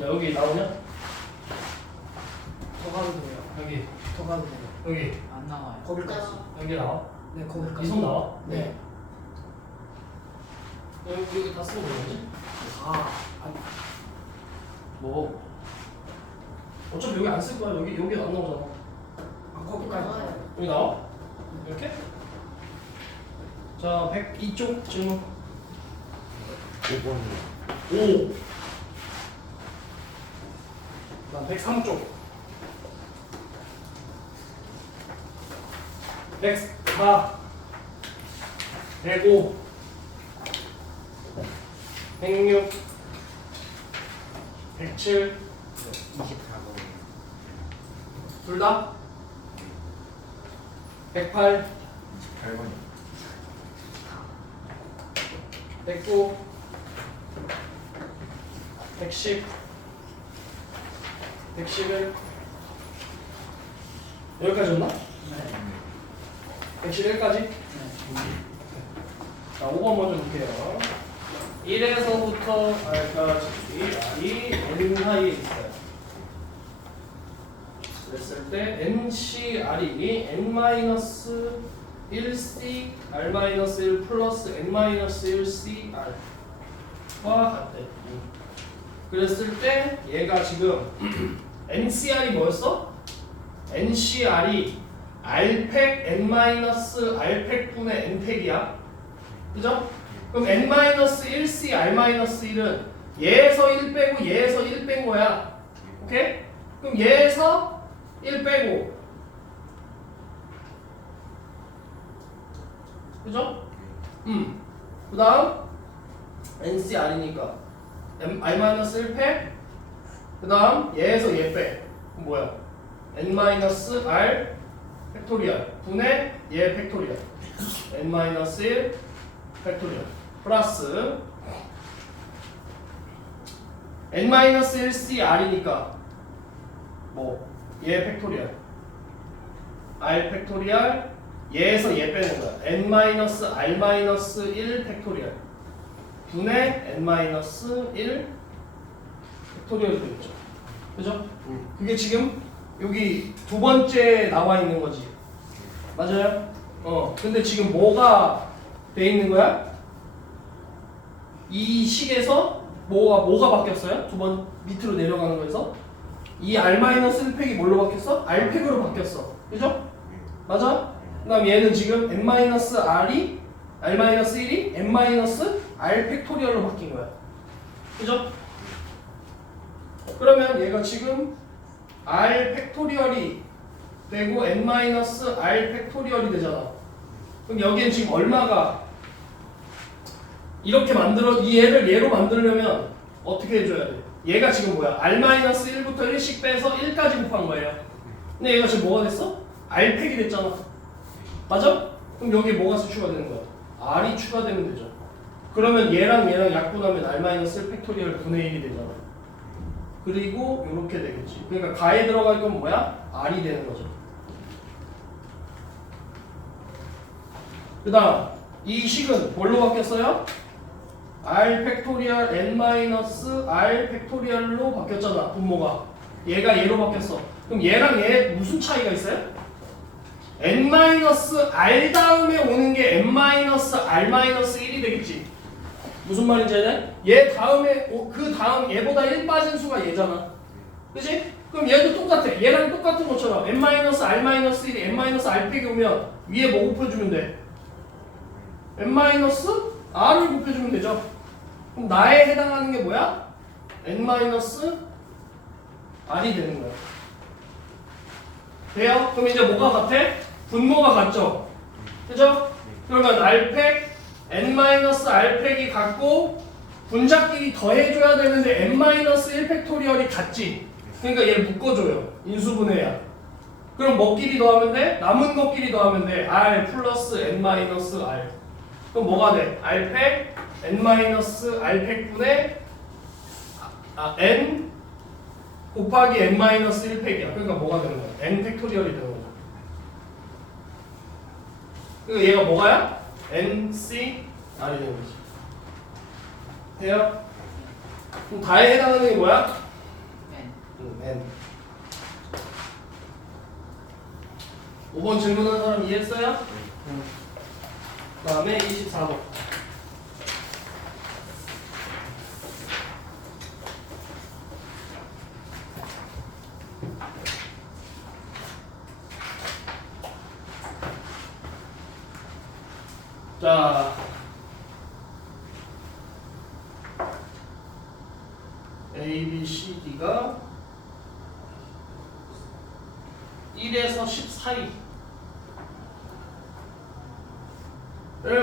야, 여기 나오냐? 더 가도 돼요. 여기, 더 가도 돼요. 여기, 안 나와요. 거기까지. 여기 나와? 네, 이 거기까지. 손 나와? 네. 여기 다 쓰면 되지? 아, 아니, 뭐? 어차피 여기 안 쓸 거야. 여기 안 나오잖아. 아, 거기까지. 나와요. 여기 나와? 이렇게? 자, 102쪽 질문. 5번이요. 5. 그다음 103쪽. 104. 105. 106. 107. 24번. 둘 다? 108. 28번이요. 109. 110. 111. 여기까지였나? 네. 111까지? 네. 자, 5번 먼저 볼게요. 1에서부터 R까지 R이 N 사이에 있어요. 그랬을 때 NCR이 N-1C R-1 플러스 N-1CR과 같대. 그랬을 때 얘가 지금 NCR이 뭐였어? NCR이 R팩 N-R팩 분의 N팩이야. 그죠? 그럼 N-1C R-1은 얘에서 1 빼고 얘에서 1 뺀 거야. 오케이? 그럼 얘에서 1 빼고, 그죠? 그 다음 NCR이니까 R-1팩, 그 다음 얘에서 얘 빼. 그럼 뭐야? N-R 팩토리얼 분의 얘 팩토리얼 N-1 팩토리얼 플러스 N-1CR이니까 뭐 얘 팩토리얼 R 팩토리얼 얘에서 얘 빼는 거야. N-R-1 팩토리얼 분의 N-1 팩토리얼이 되겠죠. 그죠? 그게 지금 여기 두 번째 나와 있는 거지. 맞아요? 근데 지금 뭐가 돼 있는 거야? 이 식에서 뭐가 바뀌었어요? 두 번 밑으로 내려가는 거에서 이 R-1팩이 뭘로 바뀌었어? R팩으로 바뀌었어. 그죠? 맞아? 그 다음 얘는 지금 N-R이 R-1이 N-R 팩토리얼로 바뀐 거야. 그죠? 그러면 얘가 지금 R 팩토리얼이 되고 N-R 팩토리얼이 되잖아. 그럼 여기엔 지금 얼마가 이렇게 이 얘를 얘로 만들려면 어떻게 해줘야 돼? 얘가 지금 뭐야? R-1부터 1씩 빼서 1까지 곱한 거예요. 근데 얘가 지금 뭐가 됐어? R팩이 됐잖아. 맞아? 그럼 여기에 뭐가 추가되는 거야? R이 추가되면 되죠. 그러면 얘랑 약분하면 R-1 팩토리얼 분의 1이 되잖아. 그리고 이렇게 되겠지. 그러니까 가에 들어갈 건 뭐야? R이 되는 거죠. 그 다음 이 식은 뭘로 바뀌었어요? R 팩토리얼 N-R 팩토리얼로 바뀌었잖아. 분모가 얘가 얘로 바뀌었어. 그럼 얘랑 얘 무슨 차이가 있어요? N-R 다음에 오는 게 N-R-1이 되겠지. 무슨 말인지 알냐? 얘 다음에 그 다음 얘보다 1 빠진 수가 얘잖아. 그치? 그럼 얘도 똑같아. 얘랑 똑같은 것처럼 N-R-1이 N-R팩이 오면 위에 뭐 곱해주면 돼? N-R을 곱해주면 되죠. 그럼 나에 해당하는 게 뭐야? N-R이 되는 거야. 돼요? 그럼 이제 뭐가 같아? 분모가 같죠? 그죠? 그러면 R팩, N-R팩이 같고 분자끼리 더해줘야 되는데 N-1 팩토리얼이 같지? 그러니까 얘를 묶어줘요. 인수분해야. 그럼 뭐끼리 더하면 돼? 남은 것끼리 더하면 돼. R 플러스 N-R. 그럼 뭐가 돼? R팩, N-R팩분의 N 곱하기 N-1팩이야. 그러니까 뭐가 되는 거야? N 팩토리얼이 되는 거죠. 그러니까 얘가 뭐가야? NCR이 되는 거지. 돼요? 그럼 다에 해당하는 게 뭐야? N. 5번 질문한 사람 이해했어요? 그 다음에 24번. 자, A, B, C, D가 1에서 10 사이를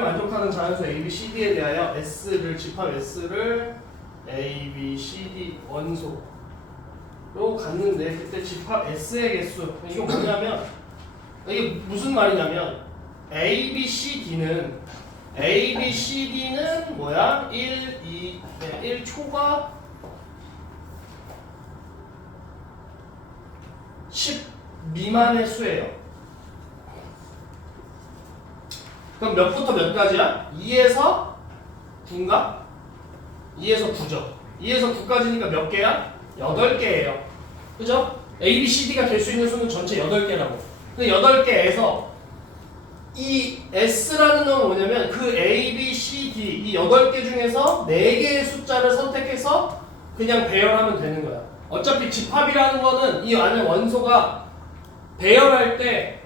만족하는 자연수 A, B, C, D에 대하여 S를 집합 S를 A, B, C, D 원소로 갔는데 그때 집합 S의 개수 이게 뭐냐면 이게 무슨 말이냐면 A, B, C, D는 A, B, C, D는 뭐야? 1초가 10 미만의 수예요. 그럼 몇부터 몇까지야? 2에서 9인가? 2에서 9죠. 2에서 9까지니까 몇 개야? 8개예요. 그죠? A, B, C, D가 될 수 있는 수는 전체 8개라고. 근데 8개에서 이 S라는 건 뭐냐면 그 A, B, C, D 이 8개 중에서 4개의 숫자를 선택해서 그냥 배열하면 되는 거야. 어차피 집합이라는 거는 이 안에 원소가 배열할 때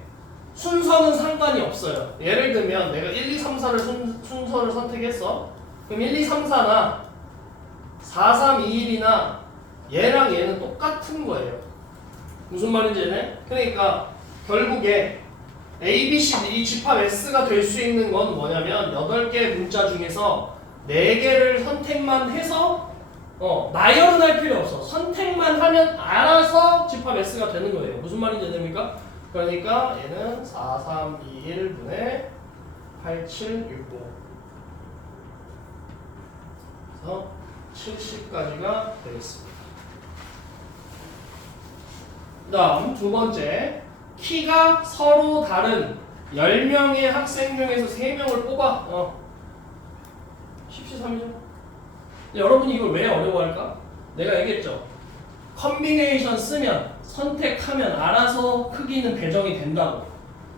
순서는 상관이 없어요. 예를 들면 내가 1, 2, 3, 4를 순서를 선택했어. 그럼 1, 2, 3, 4나 4, 3, 2, 1이나 얘랑 얘는 똑같은 거예요. 무슨 말인지 알네? 그러니까 결국에 A, B, C, D 이 집합 S가 될 수 있는 건 뭐냐면 8개의 문자 중에서 4개를 선택만 해서 나열은 할 필요 없어. 선택만 하면 알아서 집합 S가 되는 거예요. 무슨 말인지 됩니까? 그러니까 얘는 4, 3, 2, 1분의 8, 7, 6, 5 그래서 70까지가 되겠습니다. 그 다음 두 번째 키가 서로 다른 10명의 학생 중에서 3명을 뽑아. 십시삼이죠. 여러분이 이걸 왜 어려워할까? 내가 얘기했죠. 컨비네이션 쓰면 선택하면 알아서 크기는 배정이 된다고.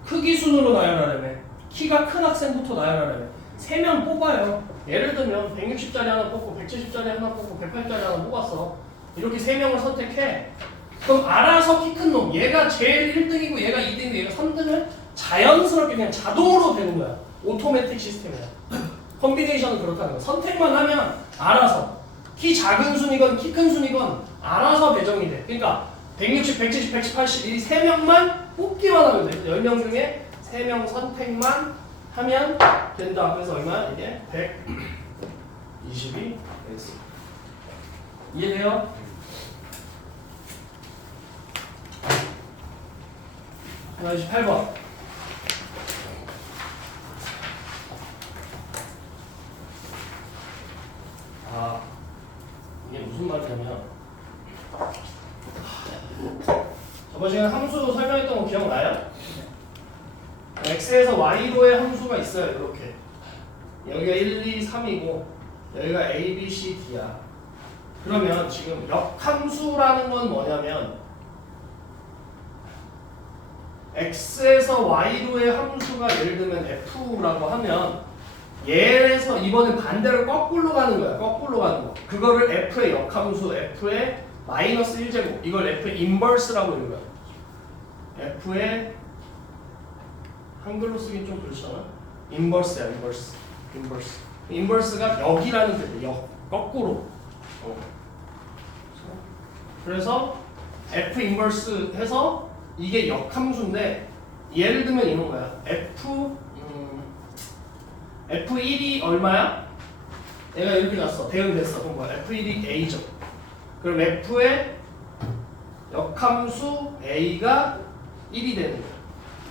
크기 순으로 나열하려며 키가 큰 학생부터 나열하려며 3명 뽑아요. 예를 들면 160짜리 하나 뽑고 170짜리 하나 뽑고 108짜리 하나 뽑았어. 이렇게 3명을 선택해. 그럼 알아서 키 큰 놈, 얘가 제일 1등이고 얘가 2등이고 얘가 3등을 자연스럽게 그냥 자동으로 되는 거야. 오토매틱 시스템이야. 컨비네이션은 그렇다는 거야. 선택만 하면 알아서 키 작은 순이건 키 큰 순이건 알아서 배정이 돼. 그러니까 160, 170, 180 이 3명만 뽑기만 하면 돼. 10명 중에 3명 선택만 하면 된다. 그래서 얼마야? 이게 122 x. 이해돼요? 자, 28번. 이게 무슨 말이냐면 저번 시간에 함수 설명했던 거 기억나요? x에서 y로의 함수가 있어요. 이렇게 여기가 1, 2, 3이고 여기가 a, b, c, d야. 그러면 지금 역함수라는 건 뭐냐면 x에서 y로의 함수가 예를 들면 f라고 하면 얘에서 이번엔 반대로 거꾸로 가는 거야. 거꾸로 가는 거. 그거를 f의 역함수, f의 마이너스 1제곱. 이걸 f의 인버스라고 이런 거야. f의 한글로 쓰긴 좀 그렇잖아. 인버스야, 인버스. 인버스. 인버스가 역이라는 뜻이야. 역. 거꾸로. 그래서 f 인버스 해서 이게 역함수인데 예를 들면 이런 거야. F1이 얼마야? 얘가 이렇게 갔어. 대응됐어. 그럼 뭐야? F1이 A죠. 그럼 F의 역함수 A가 1이 되는 거야.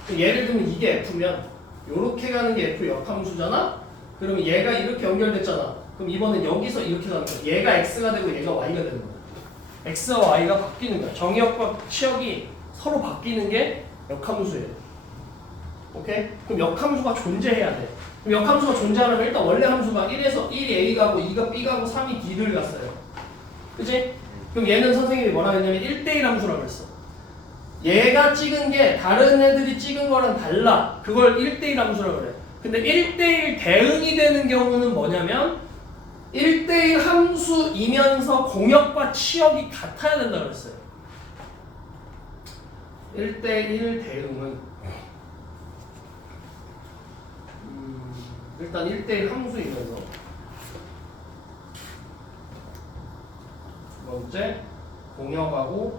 그럼 예를 들면 이게 F면 이렇게 가는 게 F 역함수잖아? 그러면 얘가 이렇게 연결됐잖아. 그럼 이번엔 여기서 이렇게 가는 거야. 얘가 X가 되고 얘가 Y가 되는 거야. X와 Y가 바뀌는 거야. 정의역과 치역이 서로 바뀌는 게 역함수예요. 오케이? 그럼 역함수가 존재해야 돼. 그럼 역함수가 존재하려면 일단 원래 함수가 1에서 1이 A 가고 2가 B 가고 3이 D를 갔어요. 그치? 그럼 얘는 선생님이 뭐라 했냐면 1대1 함수라고 했어. 얘가 찍은 게 다른 애들이 찍은 거랑 달라. 그걸 1대1 함수라고 그래. 근데 1대1 대응이 되는 경우는 뭐냐면 1대1 함수이면서 공역과 치역이 같아야 된다고 그랬어요. 1대1 대응은 일단 1대1 함수이면서 두 번째 공역하고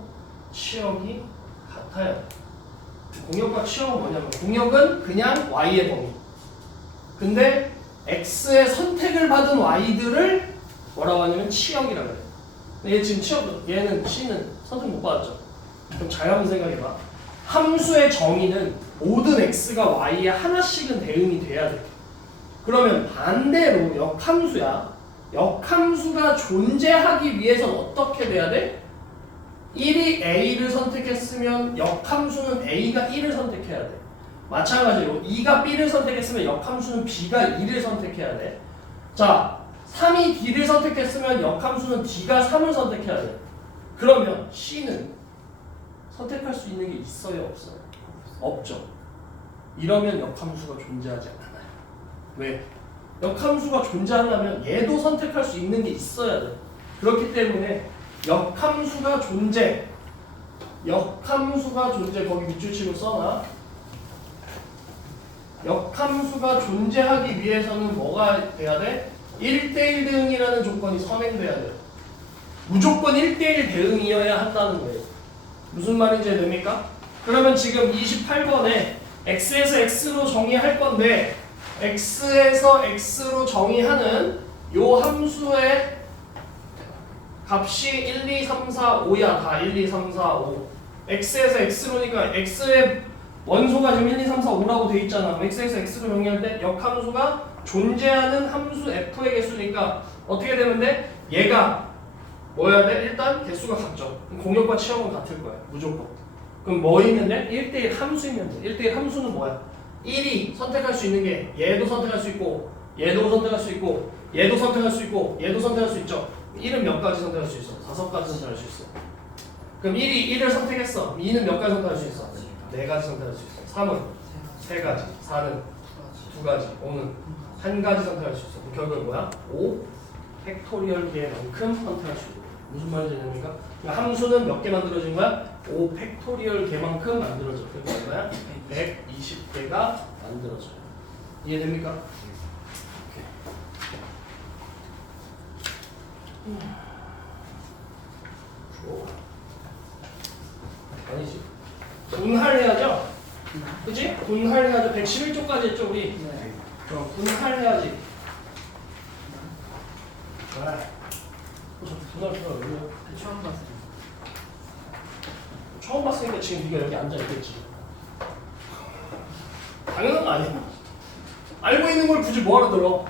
치역이 같아야 돼. 공역과 치역은 뭐냐면 공역은 그냥 y의 범위. 근데 x의 선택을 받은 y들을 뭐라고 하냐면 치역이라고 해요. 근데 얘 지금 치역, 얘는 c는 선택 못 받았죠. 그럼 잘 한번 생각해봐. 함수의 정의는 모든 x가 y에 하나씩은 대응이 돼야 돼. 그러면 반대로 역함수야. 역함수가 존재하기 위해서는 어떻게 돼야 돼? 1이 a를 선택했으면 역함수는 a가 1을 선택해야 돼. 마찬가지로 2가 b를 선택했으면 역함수는 b가 2를 선택해야 돼. 자, 3이 d를 선택했으면 역함수는 d가 3을 선택해야 돼. 그러면 c는 선택할 수 있는 게 있어요, 없어요? 없죠. 이러면 역함수가 존재하지 않아요. 왜? 역함수가 존재하려면 얘도 선택할 수 있는 게 있어야 돼. 그렇기 때문에 역함수가 존재, 거기 밑줄 치고 써놔. 역함수가 존재하기 위해서는 뭐가 돼야 돼? 1대1 대응이라는 조건이 선행돼야 돼. 무조건 1대1 대응이어야 한다는 거예요. 무슨 말인지 됩니까? 그러면 지금 28번에 x에서 x로 정의할 건데 x에서 x로 정의하는 요 함수의 값이 1, 2, 3, 4, 5야. 다 1, 2, 3, 4, 5. x에서 x로니까 x의 원소가 지금 1, 2, 3, 4, 5라고 돼 있잖아. x에서 x로 정의할 때 역함수가 존재하는 함수 f의 개수니까 어떻게 되면 돼? 얘가 뭐여야 돼? 일단 개수가 같죠. 공역과 치역은 같을 거야. 무조건. 그럼 뭐 있는데? 1대1 함수이면 돼. 1대1 함수는 뭐야? 1이 선택할 수 있는 게 얘도 선택할 수 있고 얘도 선택할 수 있고 얘도 선택할 수 있고 얘도 선택할 수 있죠. 1은 몇 가지 선택할 수 있어? 5가지 선택할 수 있어. 그럼 1이 1을 선택했어. 2는 몇 가지 선택할 수 있어? 4가지 선택할 수 있어. 3은 3가지, 4는 2가지, 5는 1가지 선택할 수 있어. 결국은 뭐야? 5 팩토리얼 개만큼 선택할 수 있고. 무슨 말인지 됩니까? 그러니까 함수는 몇 개 만들어진 거야? 5 팩토리얼 개만큼 만들어져. 그러니까 얼마야? 120개가 만들어져요. 이해됩니까? 좋아. 아니지. 분할해야죠? 그치? 분할해야죠. 111쪽까지 했죠 우리? 네. 그럼 분할해야지. 분할. 분할 왜요? 처음 봤어요. 처음 봤으니까 지금 네가 여기 앉아 있겠지. 당연한 거 아니야. 알고 있는 걸 굳이 뭐하러 들어?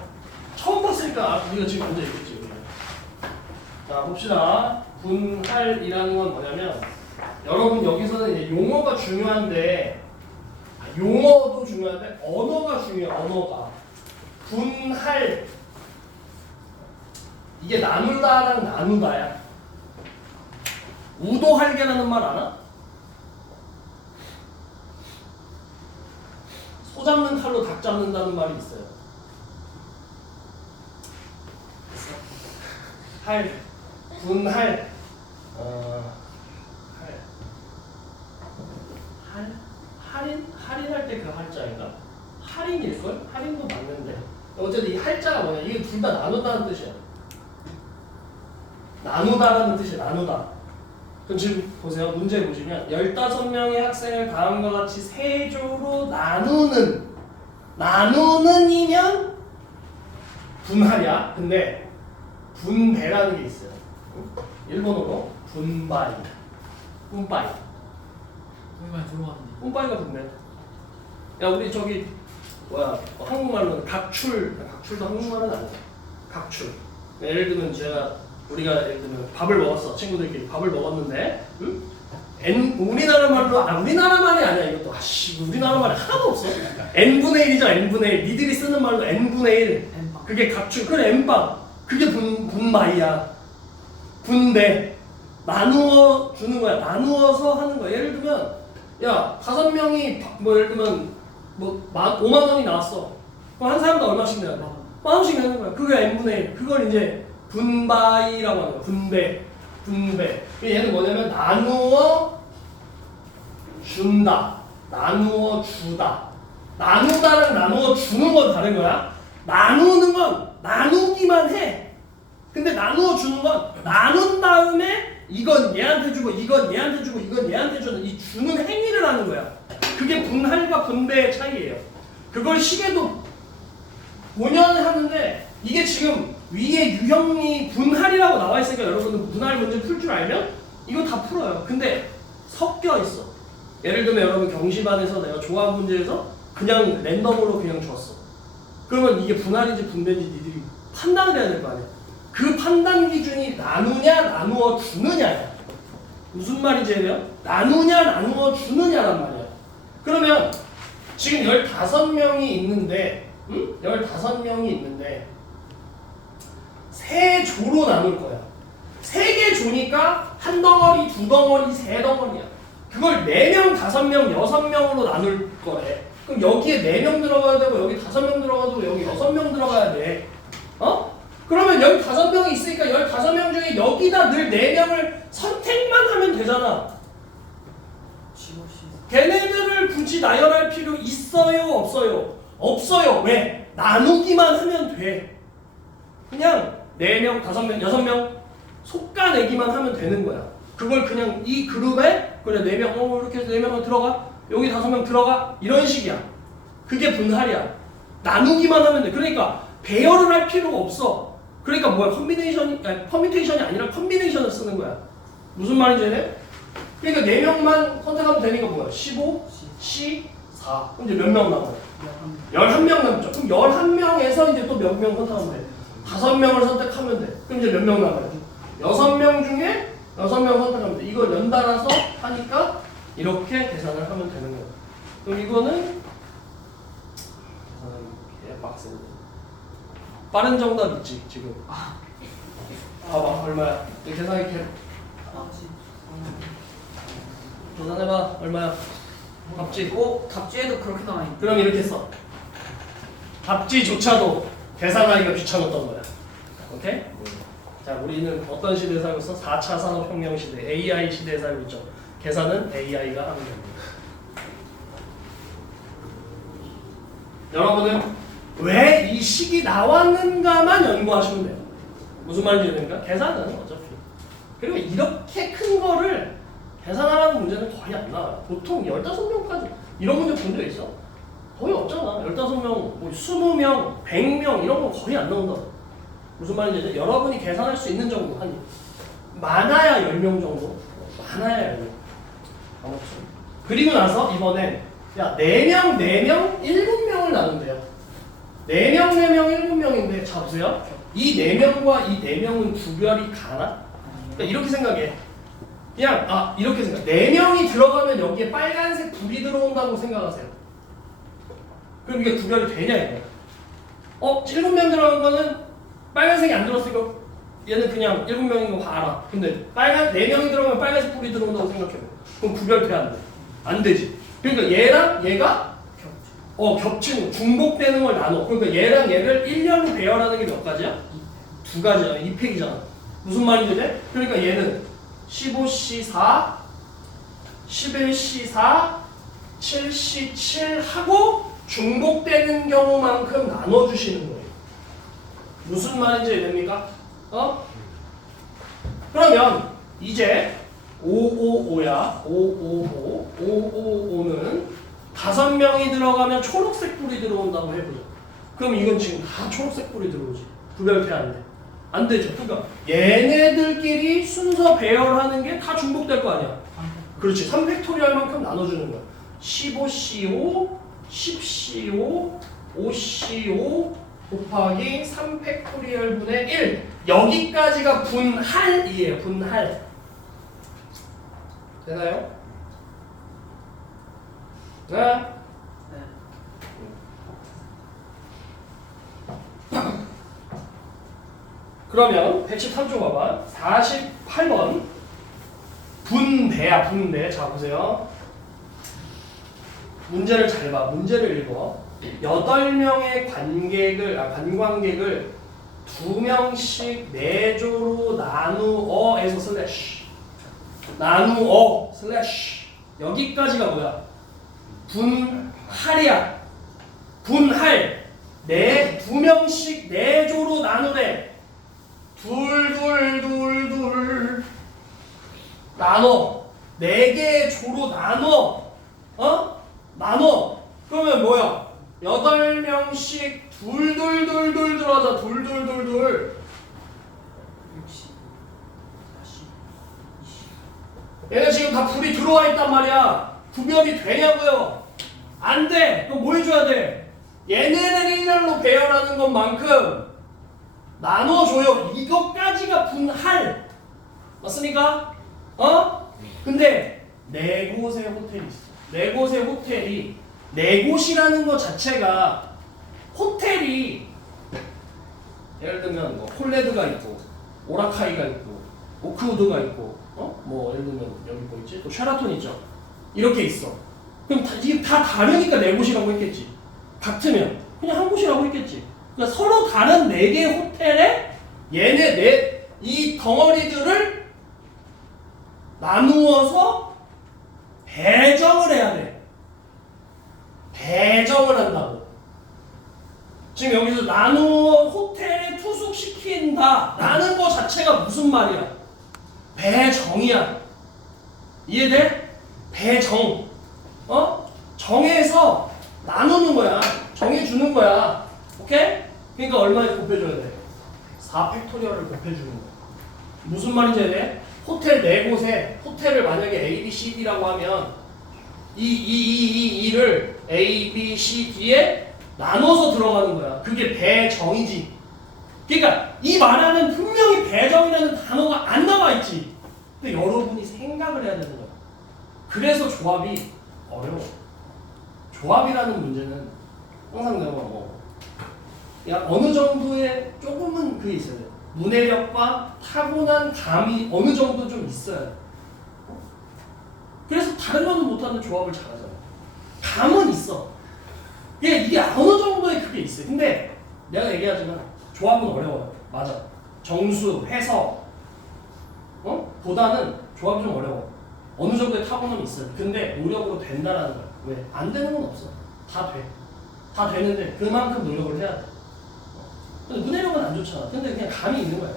처음 봤으니까 네가 지금 앉아 있겠지. 여기. 자 봅시다. 분할이라는 건 뭐냐면 여러분 여기서는 이제 용어가 중요한데 용어도 중요한데 언어가 중요해. 언어가 분할 이게 나누다랑 나누다야. 우도할개라는 말 알아? 소 잡는 칼로 닭 잡는다는 말이 있어요. 할, 분할, 할인할 때 그 할자인가? 할인일걸? 할인도 맞는데. 어쨌든 이 할자가 뭐냐? 이게 둘 다 나누다는 뜻이야. 나누다라는 뜻이야. 나누다. 그럼 지금 보세요. 문제 보시면 15명의 학생을 다음과 같이 세조로 나누는이면 분할이야. 근데 분배라는 게 있어요. 일본어로 분바이. 분바이. 정말 들어왔는데. 분바이가 분배. 야 우리 저기 뭐야 한국말로는 각출도 한국말은 아니야. 각출. 예를 들면 우리가 예를 들면 밥을 먹었어. 친구들끼리 밥을 먹었는데 우리나라 말이 아니야. 이것도 우리나라 말이 하나도 없어. n분의 1이죠. n분의 1. 니들이 쓰는 말로 n분의 1. 그게 각출. 그래 n방. 그게 분바이야. 분배. 나누어 주는 거야. 나누어서 하는 거야. 예를 들면 야 5명이 뭐 예를 들면 뭐 5만 원이 나왔어. 그럼 한 사람도 얼마씩 내야 돼? 1,000원씩 내는 거야. 그게 n분의 1. 그걸 이제 분바이라고 하는 거야. 분배. 얘는 뭐냐면 나누어 준다. 나누어 주다. 나누다랑 나누어 주는 건 다른 거야. 나누는 건 나누기만 해. 근데 나누어 주는 건 나눈 다음에 이건 얘한테 주고 이건 얘한테 주고 이건 얘한테 주는 이 주는 행위를 하는 거야. 그게 분할과 분배의 차이예요. 그걸 식에도 본연하는데 이게 지금 위에 유형이 분할이라고 나와 있으니까 여러분은 분할 문제 풀 줄 알면 이거 다 풀어요. 근데 섞여 있어. 예를 들면 여러분 경시반에서 내가 조합 문제에서 그냥 랜덤으로 그냥 줬어. 그러면 이게 분할인지 분배인지 니들이 판단을 해야 될 거 아니야. 그 판단 기준이 나누냐 나누어 주느냐야. 무슨 말인지 해요? 나누냐 나누어 주느냐란 말이야. 그러면 지금 15명이 있는데 15명이 있는데 3조로 나눌 거야. 3개 조니까 한 덩어리, 2덩어리, 3덩어리야. 그걸 4명, 5명, 6명으로 나눌 거래. 그럼 여기에 4명 들어가야 되고 여기 5명 들어가도 여기 6명 들어가야 돼. 그러면 여기 5명이 있으니까 15명 중에 여기다 늘 4명을 선택만 하면 되잖아. 걔네들을 굳이 나열할 필요 있어요? 없어요? 없어요. 왜? 나누기만 하면 돼. 그냥 4명, 5명, 6명 솎아내기만 하면 되는 거야. 그걸 그냥 이 그룹에 그래 4명 이렇게 해서 4명은 들어가 여기 5명 들어가 이런 식이야. 그게 분할이야. 나누기만 하면 돼. 그러니까 배열을 할 필요가 없어. 그러니까 뭐야 퍼뮤테이션이 아니라 컨비네이션을 쓰는 거야. 무슨 말인지 해? 그러니까 4명만 선택하면 되니까 뭐야 15, 14 그럼 이제 몇 명 남아요? 11명 남죠. 그럼 11명에서 이제 또 몇 명 선택하면 돼? 5명을 선택하면 돼. 그럼 이제 몇 명 남아요? 6명 중에 6명 선택하면 돼. 이걸 연달아서 하니까 이렇게 계산을 하면 되는 거야. 그럼 이거는 빡센데. 빠른 정답 있지 지금. 봐봐 얼마야? 이 계산이 계산해봐 얼마야? 답지. 답지에도 그렇게 나와 있네. 그럼 이렇게 써. 답지조차도 계산하기가 귀찮았던 거야. 오케이? 자, 우리는 어떤 시대에 살고 있어? 4차 산업혁명 시대, AI 시대에 살고 있죠. 계산은 AI가 하는 겁니다. 여러분은 왜 이 식이 나왔는가만 연구하시면 돼요. 무슨 말인지 됩니까? 계산은 어차피. 그리고 이렇게 큰 거를 계산하라는 문제는 거의 안 나와요. 보통 15명까지 이런 문제 본 적 있어? 거의 없잖아. 15명, 뭐 20명, 100명 이런 거 거의 안 나온다. 무슨 말인지 여러분이 계산할 수 있는 정도 한 많아야 10명 정도. 많아야 10명. 아무튼. 그리고 나서 이번엔 야 4명, 4명, 7명을 나눈대요. 4명, 4명, 7명인데 자 보세요. 이 4명과 이 4명은 구별이 가나? 그러니까 이렇게 생각해. 그냥 이렇게 생각. 4명이 들어가면 여기에 빨간색 불이 들어온다고 생각하세요. 그럼 이게 구별이 되냐 이거? 7명 들어간 거는 빨간색이 안 들어왔으니까 얘는 그냥 7명인 거 봐라. 근데 4명이 들어가면 빨간색 불이 들어온다고 생각해. 그럼 구별돼 안 돼? 안 되지. 그러니까 얘랑 얘가 겹치는 중복되는 걸 나눠. 그러니까 얘랑 얘를 1년로 배열하는 게 몇 가지야? 2가지야. 2팩이잖아. 무슨 말인지 돼? 그러니까 얘는 15C4, 11C4, 7C7 하고 중복되는 경우만큼 나눠주시는 거예요. 무슨 말인지 됩니까? 그러면 이제 555야. 555는 5명이 들어가면 초록색 불이 들어온다고 해보자. 그럼 이건 지금 다 초록색 불이 들어오지. 구별돼 안 돼? 안 되죠. 그러니까 얘네들끼리 순서 배열하는 게 다 중복될 거 아니야. 그렇지. 3팩토리얼만큼 나눠주는 거야. 15CO, 10CO, 5CO 곱하기 3팩토리얼 분의 1. 여기까지가 분할이에요. 분할. 되나요? 네? 그러면 113쪽 봐봐. 48번 분배야, 분배. 자, 보세요. 문제를 잘 봐. 문제를 읽어. 8명의 관광객을 2명씩 4조로 나누어에서 슬래시. 나누어 슬래시. 여기까지가 뭐야? 분할이야. 분할. 2명씩 4조로 나누래. 둘 나눠. 4개의 조로 나눠. 나눠. 그러면 뭐야? 8명씩 둘 들어가자. 둘. 60, 40, 20. 얘네 지금 다 불이 들어와 있단 말이야. 구별이 되냐고요? 안 돼. 그럼 뭐 해줘야 돼? 얘네를 일렬로 배열하는 것만큼 나눠줘요. 이것까지가 분할. 맞습니까? 근데 4곳의 호텔이 있어. 4곳의 호텔이 4곳이라는 것 자체가 호텔이 예를 들면 뭐 콜레드가 있고 오라카이가 있고 오크우드가 있고 뭐 예를 들면 여기 뭐 있지? 또 쉐라톤 있죠. 이렇게 있어. 그럼 이게 다 다르니까 4곳이라고 했겠지. 같으면 그냥 한 곳이라고 했겠지. 그러니까 서로 다른 4개의 호텔에 얘네 이 덩어리들을 나누어서 배정을 해야 돼. 배정을 한다고. 지금 여기서 나누어 호텔에 투숙시킨다 라는 거 자체가 무슨 말이야? 배정이야. 이해돼? 배정. 정해서 나누는 거야. 정해주는 거야. 오케이? 그러니까 얼마에 곱해줘야 돼? 4팩토리얼을 곱해주는 거야. 무슨 말인지 알아요? 호텔 4곳에 호텔을 만약에 A, B, C, D라고 하면 이를 A, B, C, D에 나눠서 들어가는 거야. 그게 배정이지. 그러니까 이 말하는 분명히 배정이라는 단어가 안 나와 있지. 근데 여러분이 생각을 해야 되는 거야. 그래서 조합이 어려워. 조합이라는 문제는 항상 내가 어느 정도의 조금은 그게 있어야 돼. 문해력과 타고난 감이 어느 정도 좀 있어야 돼. 그래서 다른 거는 못하는 조합을 잘하잖아. 감은 있어. 이게 어느 정도의 그게 있어요. 근데 내가 얘기하지만 조합은 어려워요. 맞아. 정수, 해석, 보다는 조합이 좀 어려워. 어느 정도의 타고남이 있어요. 근데 노력으로 된다라는 거야. 왜? 안 되는 건 없어. 다 돼. 다 되는데 그만큼 노력을 해야 돼. 근데 문해력은 안 좋잖아. 근데 그냥 감이 있는 거야.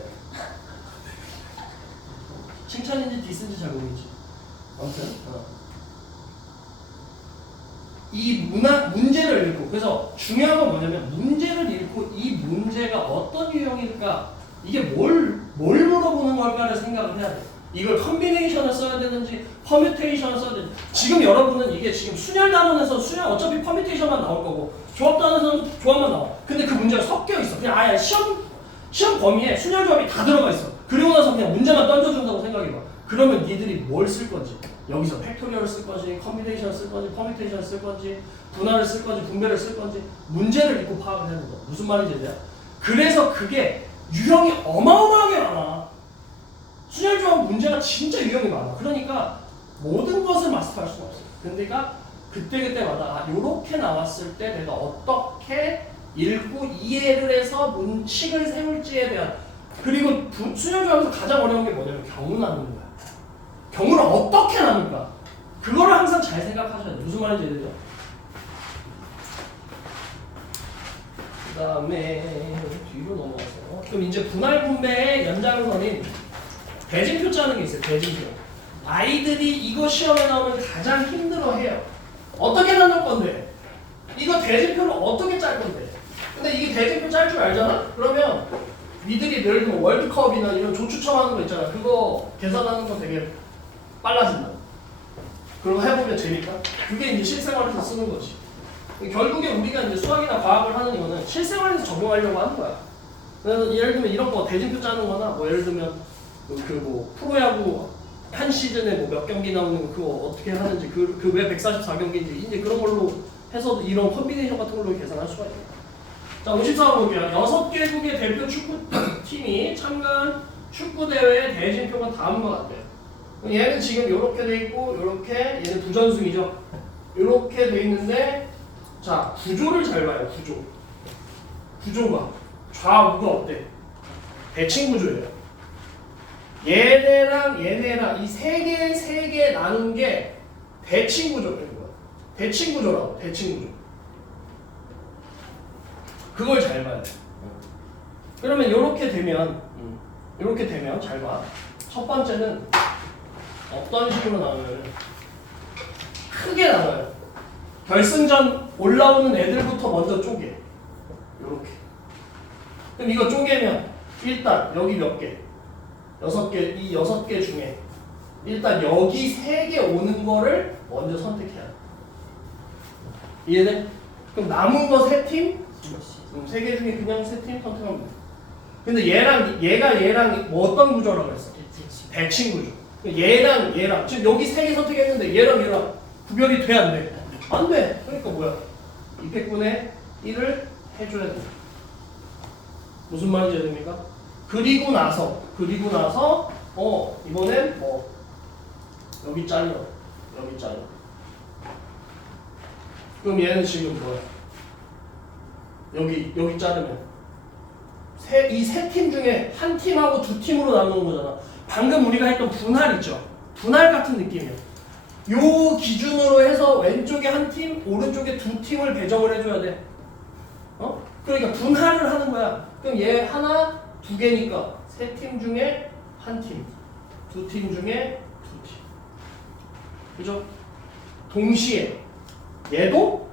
칭찬인지 디스인지 잘 모르겠지. 아무튼 이 문제를 읽고, 그래서 중요한 건 뭐냐면 문제를 읽고 이 문제가 어떤 유형일까, 이게 뭘 물어보는 걸까를 생각을 해야 돼. 이걸 컨비네이션을 써야 되는지 퍼뮤테이션을 써야 되는지. 지금 여러분은 이게 지금 순열 단원에서 순열 어차피 퍼뮤테이션만 나올 거고 조합 단원에서는 조합만 나와. 근데 그 문제가 섞여 있어. 그냥 아예 시험 범위에 순열 조합이 다 들어가 있어. 그리고 나서 그냥 문제만 던져준다고 생각해봐. 그러면 니들이 뭘 쓸 건지, 여기서 팩토리얼을 쓸 건지, 컨비네이션을 쓸 건지, 퍼뮤테이션을 쓸 건지, 분할을 쓸 건지, 분배를 쓸 건지 문제를 읽고 파악을 해야 된다. 무슨 말인지 이해돼요? 그래서 그게 유형이 어마어마하게 많아. 순열조합 문제가 진짜 유형이 많아. 그러니까 모든 것을 마스터할 수가 없어. 근데가 그때마다 요렇게 나왔을 때 내가 어떻게 읽고 이해를 해서 문칙을 세울지에 대한, 그리고 순열조합에서 가장 어려운 게 뭐냐면 경우 나누는 거야. 경우를 어떻게 나눌까? 그거를 항상 잘 생각하셔야 돼. 무슨 말인지 이해되죠? 그 다음에 뒤로 넘어가서 그럼 이제 분할 분배의 연장선인 대진표 짜는 게 있어요. 대진표. 아이들이 이거 시험에 나오면 가장 힘들어해요. 어떻게 나눌 건데? 이거 대진표를 어떻게 짤 건데? 근데 이게 대진표 짤 줄 알잖아? 그러면 니들이 예를 들면 월드컵이나 이런 조추첨하는 거 있잖아. 그거 계산하는 거 되게 빨라진다. 그런 거 해보면 재니까 그게 이제 실생활에서 쓰는 거지. 결국에 우리가 이제 수학이나 과학을 하는 이유는 실생활에서 적용하려고 하는 거야. 그래서 예를 들면 이런 거 대진표 짜는 거나 뭐 예를 들면 그 프로야구 한 시즌에 뭐 몇 경기 나오는 거 그거 어떻게 하는지 그 왜 144경기인지 이제 그런 걸로 해서 이런 컨비네이션 같은 걸로 계산할 수가 있어요. 자, 54번 볼게요. 6개국의 대표 축구팀이 참가한 축구대회의 대진표가 다음과 같대요. 얘는 지금 이렇게 돼 있고 이렇게 얘는 부전승이죠. 이렇게 돼 있는데 자 구조를 잘 봐요. 구조가 좌우가 어때? 대칭 구조예요. 얘네랑 이 세 개 나눈 게 대칭 구조예요. 대칭 구조라고. 대칭 구조. 그걸 잘 봐야 돼. 그러면 이렇게 되면 잘 봐. 첫 번째는 어떤 식으로 나눠요? 크게 나눠요. 결승전 올라오는 애들부터 먼저 쪼개. 요렇게. 그럼 이거 쪼개면 일단 여기 몇 개? 6개. 이 6개 중에 일단 여기 3개 오는 거를 먼저 선택해야 돼. 이해돼? 그럼 남은 거 3팀? 3개 중에 그냥 3팀 선택하면 돼. 근데 얘랑 뭐 어떤 구조라고 했어? 대칭 구조. 얘랑 지금 여기 3개 선택했는데 얘랑 구별이 돼 안 돼? 안 돼. 그러니까 뭐야? 200분의 1을 해줘야 돼. 무슨 말인지 됩니까? 그리고 나서 이번엔 뭐 여기 잘려. 그럼 얘는 지금 뭐야? 여기 자르면 이 세 팀 중에 한 팀하고 두 팀으로 나누는 거잖아. 방금 우리가 했던 분할 있죠? 분할 같은 느낌이야. 요 기준으로 해서 왼쪽에 한 팀, 오른쪽에 두 팀을 배정을 해줘야 돼. 그러니까 분할을 하는 거야. 그럼 얘 하나, 두 개니까 세 팀 중에 한 팀, 두 팀 중에 두 팀. 그죠? 동시에 얘도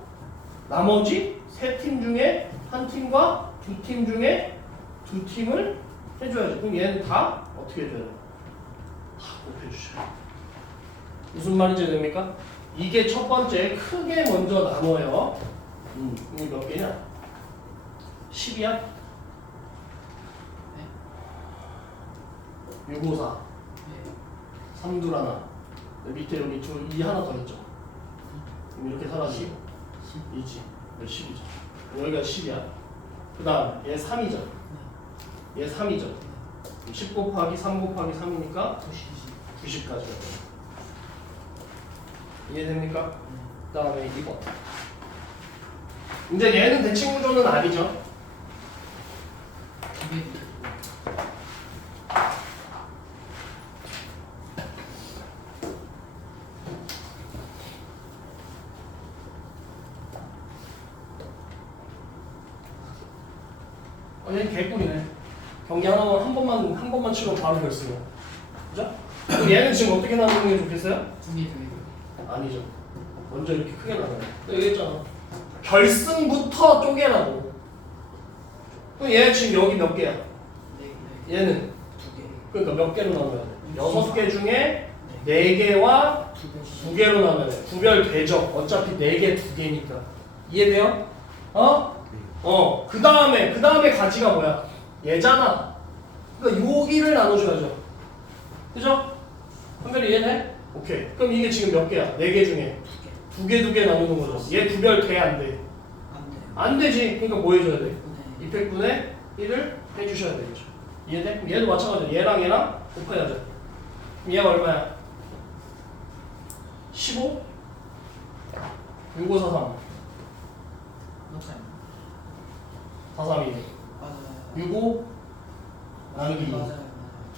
나머지 세 팀 중에 한 팀과 두 팀 중에 두 팀을 해줘야지. 그럼 얘는 다 어떻게 해줘야 돼? 다 곱해주셔야 돼. 무슨 말인지 됩니까? 이게 첫 번째 크게 먼저 나눠요. 이게 몇 개냐? 10이야? 654 3둘 하나 밑에 여기 이 하나 더 있죠? 그럼 이렇게 사라지고 2지 10이죠. 여기가 10이야. 그 다음 얘 3이죠. 얘 3이죠. 10 곱하기 3 곱하기 3이니까 90까지. 이해됩니까? 그 다음에 2번. 이제 얘는 대칭 구조는 아니죠. 얘는 개꿀이네. 경기 하나만 한 번만 치고 바로 결승이야. 그죠? 그럼 얘는 지금 어떻게 나누는 게 좋겠어요? 아니죠. 먼저 이렇게 크게 나눠요. 얘기했잖아. 결승부터 쪼개라고. 그럼 얘 지금 여기 몇 개야? 얘는 그러니까 몇 개로 나눠야 돼? 6개 중에 4개와 2개로 나눠야 돼. 구별되죠. 어차피 4개, 2개니까. 이해돼요? 그 다음에 가지가 뭐야? 얘잖아. 그러니까 여기를 나눠줘야죠. 그죠? 한별이 이해돼? 오케이. 그럼 이게 지금 몇 개야? 4개 중에 2개 나누는 거죠. 얘 구별돼 안 돼? 안 되지. 그러니까 뭐 해줘야 돼? 200분의 1을 해주셔야 되겠죠. 이해돼? 그럼 얘도 마찬가지야. 얘랑 곱해야죠. 그럼 얘가 얼마야? 15? 6543 43이네. 65 나누기 2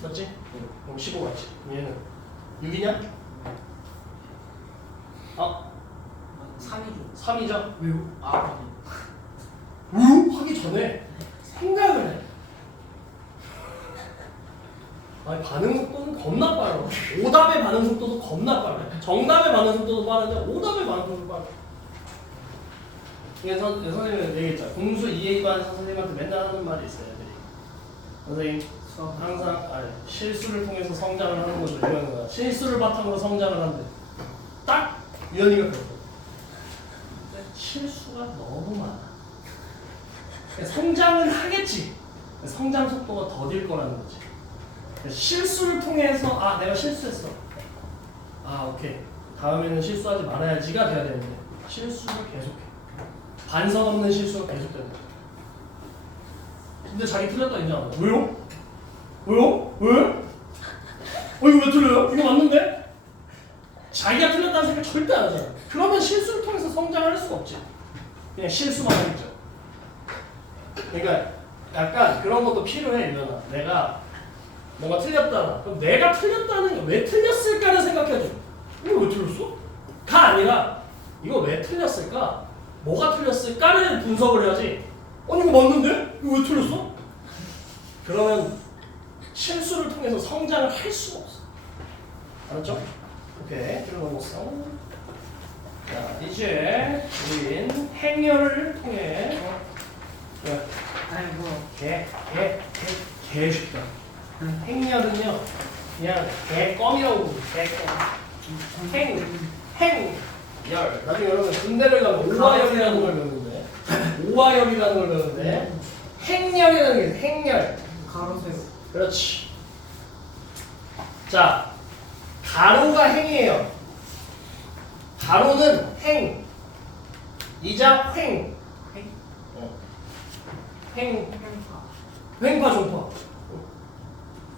맞지? 그럼 15 맞지? 얘는 6이냐? 3이죠? 왜요? 하기 전에 생각을 해. 아니 반응 속도는 겁나 빨라. 오답의 반응 속도도 겁나 빨라. 정답의 반응 속도도 빠른데 오답의 반응 속도도 빨라. 그래서 선생님은 얘기했잖아. 공수 2A반 선생님한테 맨날 하는 말이 있어요. 애들이. 선생님 항상 실수를 통해서 성장을 하는 거죠. 이러는 거야. 실수를 바탕으로 성장을 한대. 딱 유연이가 그랬거든. 근데 실수가 너무 많아. 성장을 하겠지. 성장 속도가 더딜 거라는 거지. 실수를 통해서 내가 실수했어. 오케이. 다음에는 실수하지 말아야지가 돼야 되는데 실수를 계속해. 반성 없는 실수가 계속되는 거야. 근데 자기 틀렸다 인정 안 해. 왜요? 왜? 이거 왜 틀려요? 이거 맞는데? 자기가 틀렸다는 생각 절대 안 하잖아. 그러면 실수를 통해서 성장을 할 수가 없지. 그냥 실수만 하겠죠. 그러니까 약간 그런 것도 필요해, 유연아. 내가 뭔가 틀렸다. 그럼 내가 틀렸다는 게 왜 틀렸을까를 생각해줘. 이거 왜 틀렸어? 가 아니라 이거 왜 틀렸을까? 뭐가 틀렸을까를 분석을 해야지. 아니 이거 맞는데? 이거 왜 틀렸어? 그러면 실수를 통해서 성장을 할 수가 없어. 알았죠? 오케이, 그리고 넘었어. 자, 이제 우린 행렬을 통해 아이고. 개 쉽다. 행렬은요, 그냥 개껌이라고 부르 행열. 나중에 여러분 군대를 가면 오화열이라는 걸 배우는데, 오화열이라는 걸 배우는데, 행렬이라는 게 행렬. 가로 세로. 그렇지. 자, 가로가 행이에요. 가로는 행. 이자 횡. 횡? 행. 횡파. 횡파 종파.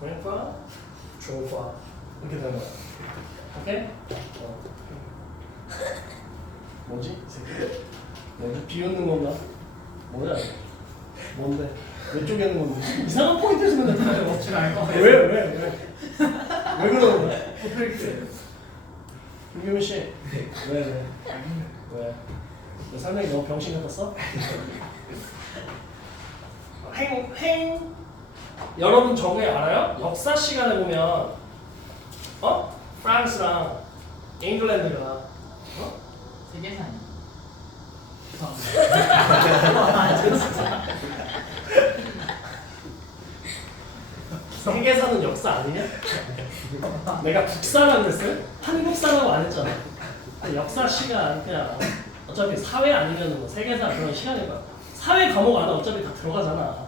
횡파 종파. 이렇게 되는 거야. 오케이? 뭐지? 이 새끼? 뭐지? 비웃는 건가? 뭐야? 뭔데? 왜 쪼개는 건데? 이상한 포인트에서 맨날 타요. 제가 알 거. 왜 그러는 거야? 퍼펙트. 김규민 씨. 왜? 너 상당히 너무 병신 같았어? 행. 여러분 저게 알아요? 역사 시간에 보면 프랑스랑 잉글랜드가 세계사니. 세계사는 역사 아니냐? 내가 국사라고 그랬어요? 한국사라고 안 했잖아. 역사 시간 그냥 어차피 사회 아니면 뭐 세계사 그런 시간이니까 사회 과목 안에 어차피 다 들어가잖아.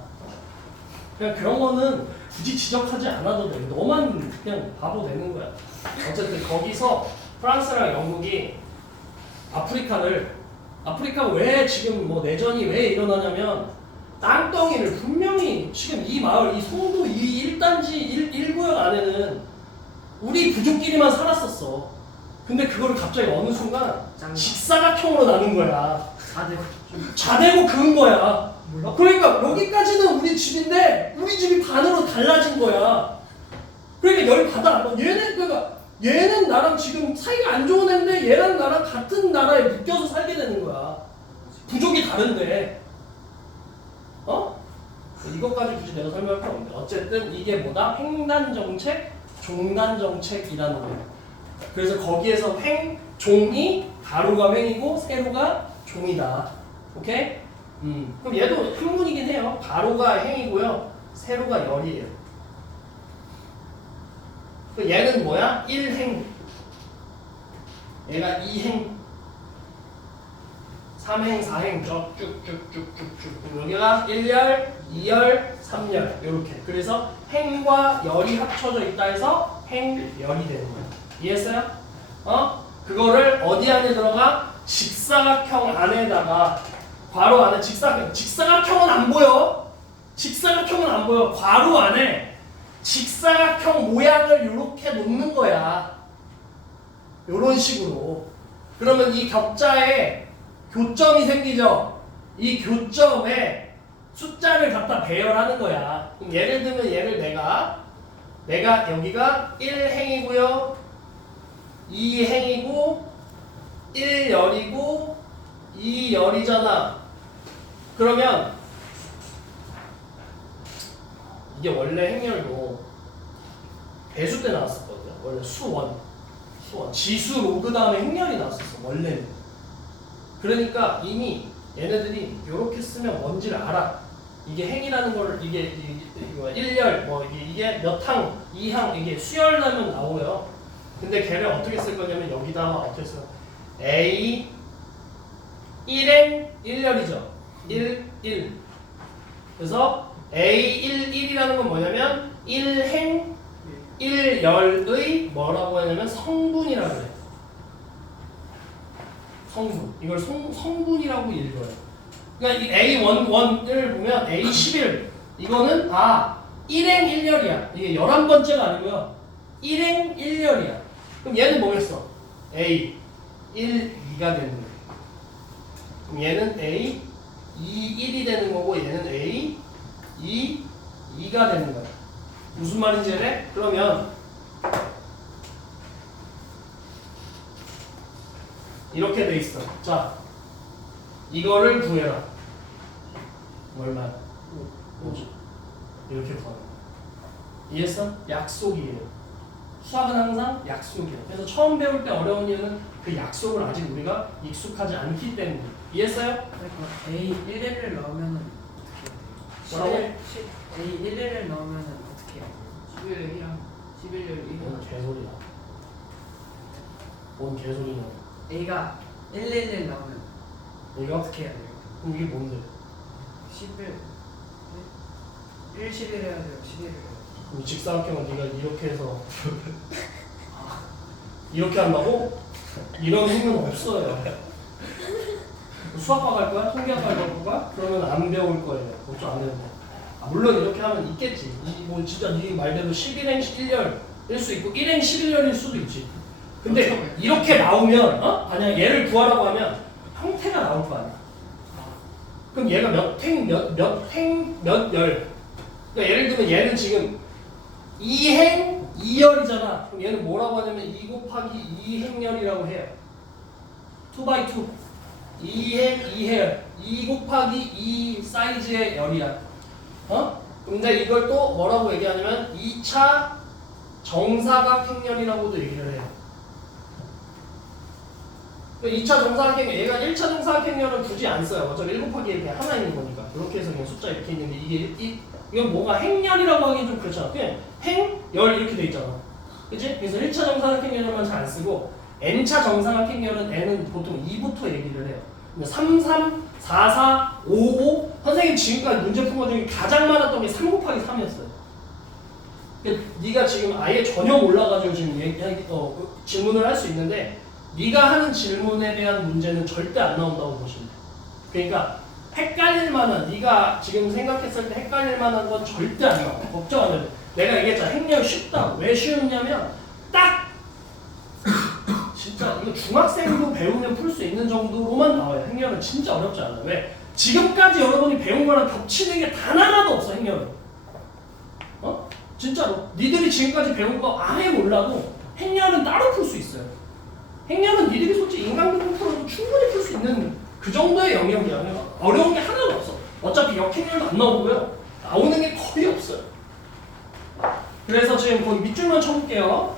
그냥 그런 거는 굳이 지적하지 않아도 돼. 너만 그냥 바보 되는 거야. 어쨌든 거기서 프랑스랑 영국이 아프리카 왜 지금 뭐 내전이 왜 일어나냐면 땅덩이를 분명히 지금 이 마을 이 송도 이 1단지 1구역 안에는 우리 부족끼리만 살았었어. 근데 그거를 갑자기 어느 순간 직사각형으로 나눈 거야. 자대고 그은 거야. 그러니까 여기까지는 우리 집인데 우리 집이 반으로 달라진 거야. 그러니까 열 받아. 얘는 나랑 지금 사이가 안 좋은 애인데 얘랑 나랑 같은 나라에 묶여서 살게 되는 거야. 부족이 다른데. 이것까지 굳이 내가 설명할 건 없는데 어쨌든 이게 뭐다? 횡단정책, 종단정책이라는 거예요. 그래서 거기에서 종이 가로가 횡이고 세로가 종이다. 오케이? 그럼 얘도 한문이긴 해요. 가로가 행이고요. 세로가 열이에요. 얘는 뭐야? 1행. 얘가 2행. 3행, 4행 쭉쭉쭉쭉쭉. 여기가 1열, 2열, 3열 이렇게. 그래서 행과 열이 합쳐져 있다 해서 행열이 되는 거야. 이해했어요? 그거를 어디 안에 들어가? 직사각형 안에다가 괄호 안에 직사각형은 안 보여. 직사각형은 안 보여. 괄호 안에 직사각형 모양을 이렇게 놓는 거야. 이런 식으로. 그러면 이 격자에 교점이 생기죠. 이 교점에 숫자를 갖다 배열하는 거야. 그럼 예를 들면 얘를 내가 여기가 1행이고요. 2행이고 1열이고 2열이잖아. 그러면 이게 원래 행렬도 배수 때 나왔었거든요. 원래 수원 지수 로그 다음에 행렬이 나왔었어 원래는. 그러니까 이미 얘네들이 이렇게 쓰면 뭔지를 알아. 이게 행이라는 걸 이게 1열 뭐 이게 몇 항, 2항 이게 수열나면 나오고요. 근데 걔를 어떻게 쓸 거냐면 여기다가 어떻게 써? A 1행 1열이죠. 1 그래서 A1 1이라는 건 뭐냐면 1행 1열의 뭐라고 하냐면 성분이라고 해요. 성분. 이걸 성분이라고 읽어요. 그러니까 이 A11을 보면 A11 이거는 1행 1열이야. 이게 11번째가 아니고요. 1행 1열이야. 그럼 얘는 뭐겠어? A 1, 2가 되는 거야. 그럼 얘는 A 2, 1이 되는 거고 얘는 A 2, 2가 되는 거야. 무슨 말인지 알아? 그러면 이렇게 돼 있어. 자, 이거를 구해라. 얼마? 5죠. 이렇게 구하는 거야. 이해했어? 약속이에요. 수학은 항상 약속이에요. 그래서 처음 배울 때 어려운 이유는 그 약속을 아직 우리가 익숙하지 않기 때문에. 이해했어요? A 11을 넣으면은 어떻게 해야 돼요? 뭐라고? A 11을 넣으면은 어떻게 해야 돼요? 11을 1이랑 11을 뭔 1이랑 개소리야. 뭔 개소리냐. A가 111 넣으면 이거? 어떻게 해야 돼요? 그럼 이게 뭔데? 11 1, 11 해야 돼요? 11을 해야 돼요? 그럼 직사각형은 네가 이렇게 해서 이렇게 한다고? 이런 힘은 없어요. 수학과 갈 거야? 통계학과 갈 거야? 그러면 안 배울 거예요. 걱정 안 해도 돼. 물론 이렇게 하면 있겠지. 뭐 진짜 네 말대로 11행 11열일 수 있고 1행 11열일 수도 있지. 근데 이렇게 나오면 만약 얘를 구하라고 하면 형태가 나올 거 아니야. 그럼 얘가 몇 행 몇 열. 그러니까 예를 들면 얘는 지금 2행 2열이잖아. 그럼 얘는 뭐라고 하냐면 2 곱하기 2행열이라고 해요. 2x2. 2행 2행 2 곱하기 2 사이즈의 열이야. 근데 이걸 또 뭐라고 얘기하냐면 2차 정사각행열이라고도 얘기를 해요. 2차 정사각행열, 얘가 1차 정사각행열은 굳이 안 써요. 어차피 1 곱하기 1 그냥 하나 있는 거니까. 그렇게 해서 그냥 숫자 이렇게 있는데 이건 뭐가 행열이라고 하기 좀 그렇잖아. 그냥 행열 이렇게 돼 있잖아. 그치? 그래서 1차 정사각행열만 잘 안 쓰고 n차 정사각행열은 n은 보통 2부터 얘기를 해요. 3, 3, 4, 4, 5, 5 선생님 지금까지 문제 푼 것 중에 가장 많았던 게 3 곱하기 3이었어요. 그러니까 네가 지금 아예 전혀 몰라가지고 지금 질문을 할 수 있는데 네가 하는 질문에 대한 문제는 절대 안 나온다고 보시면 돼요. 그러니까 헷갈릴 만한 네가 지금 생각했을 때 헷갈릴 만한 건 절대 안 나와. 걱정 안 해도 돼. 내가 얘기했잖아. 행렬 쉽다. 왜 쉬웠냐면 딱 진짜 이거 중학생도 배우면 풀 수 있는 정도로만 나와요. 행렬은 진짜 어렵지 않아요. 왜? 지금까지 여러분이 배운 거랑 겹치는 게 단 하나도 없어. 행렬은. 진짜로. 니들이 지금까지 배운 거 아예 몰라도 행렬은 따로 풀 수 있어요. 행렬은 니들이 솔직히 인간교육 풀어도 충분히 풀 수 있는 그 정도의 영역이야. 어려운 게 하나도 없어. 어차피 역행렬도 안 나오고요. 나오는 게 거의 없어요. 그래서 지금 거기 밑줄만 쳐볼게요.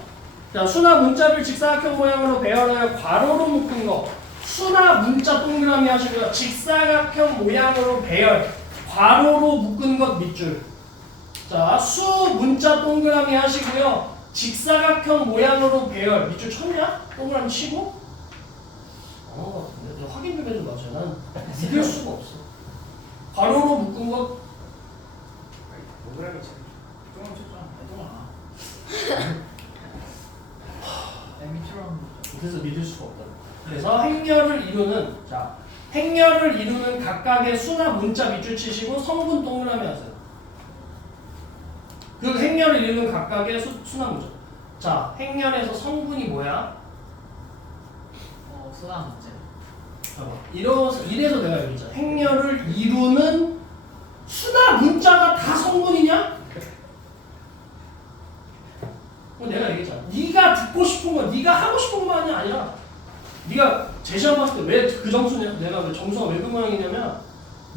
자, 수나 문자를 직사각형 모양으로 배열하여 괄호로 묶은 거. 수나 문자 동그라미 하시고요. 직사각형 모양으로 배열, 괄호로 묶은 것 밑줄. 자, 수 문자 동그라미 하시고요. 직사각형 모양으로 배열. 밑줄 쳤냐? 동그라미 치고? 같은데. 확인 좀 해줘 봐. 난 믿을 수가 없어. 괄호로 묶은 것. 동그라미 쳐. 조금 쳤잖아. 그래서 믿을 수가 없다. 그래서 행렬을 이루는 행렬을 이루는 각각의 수나 문자 밑줄 치시고 성분 동그라미 하세요. 그 행렬을 이루는 각각의 수나 문자. 자, 행렬에서 성분이 뭐야? 수나 문제. 이래서 내가 얘기했잖아. 행렬을 이루는 수나 문자가 다 성분이냐? 내가 얘기했잖아. 네가 듣고 싶은 거, 네가 하고 싶은 것만이 아니라 네가 제시험 봤을 때 왜 그 점수냐? 내가 왜 점수가 왜 그 모양이냐면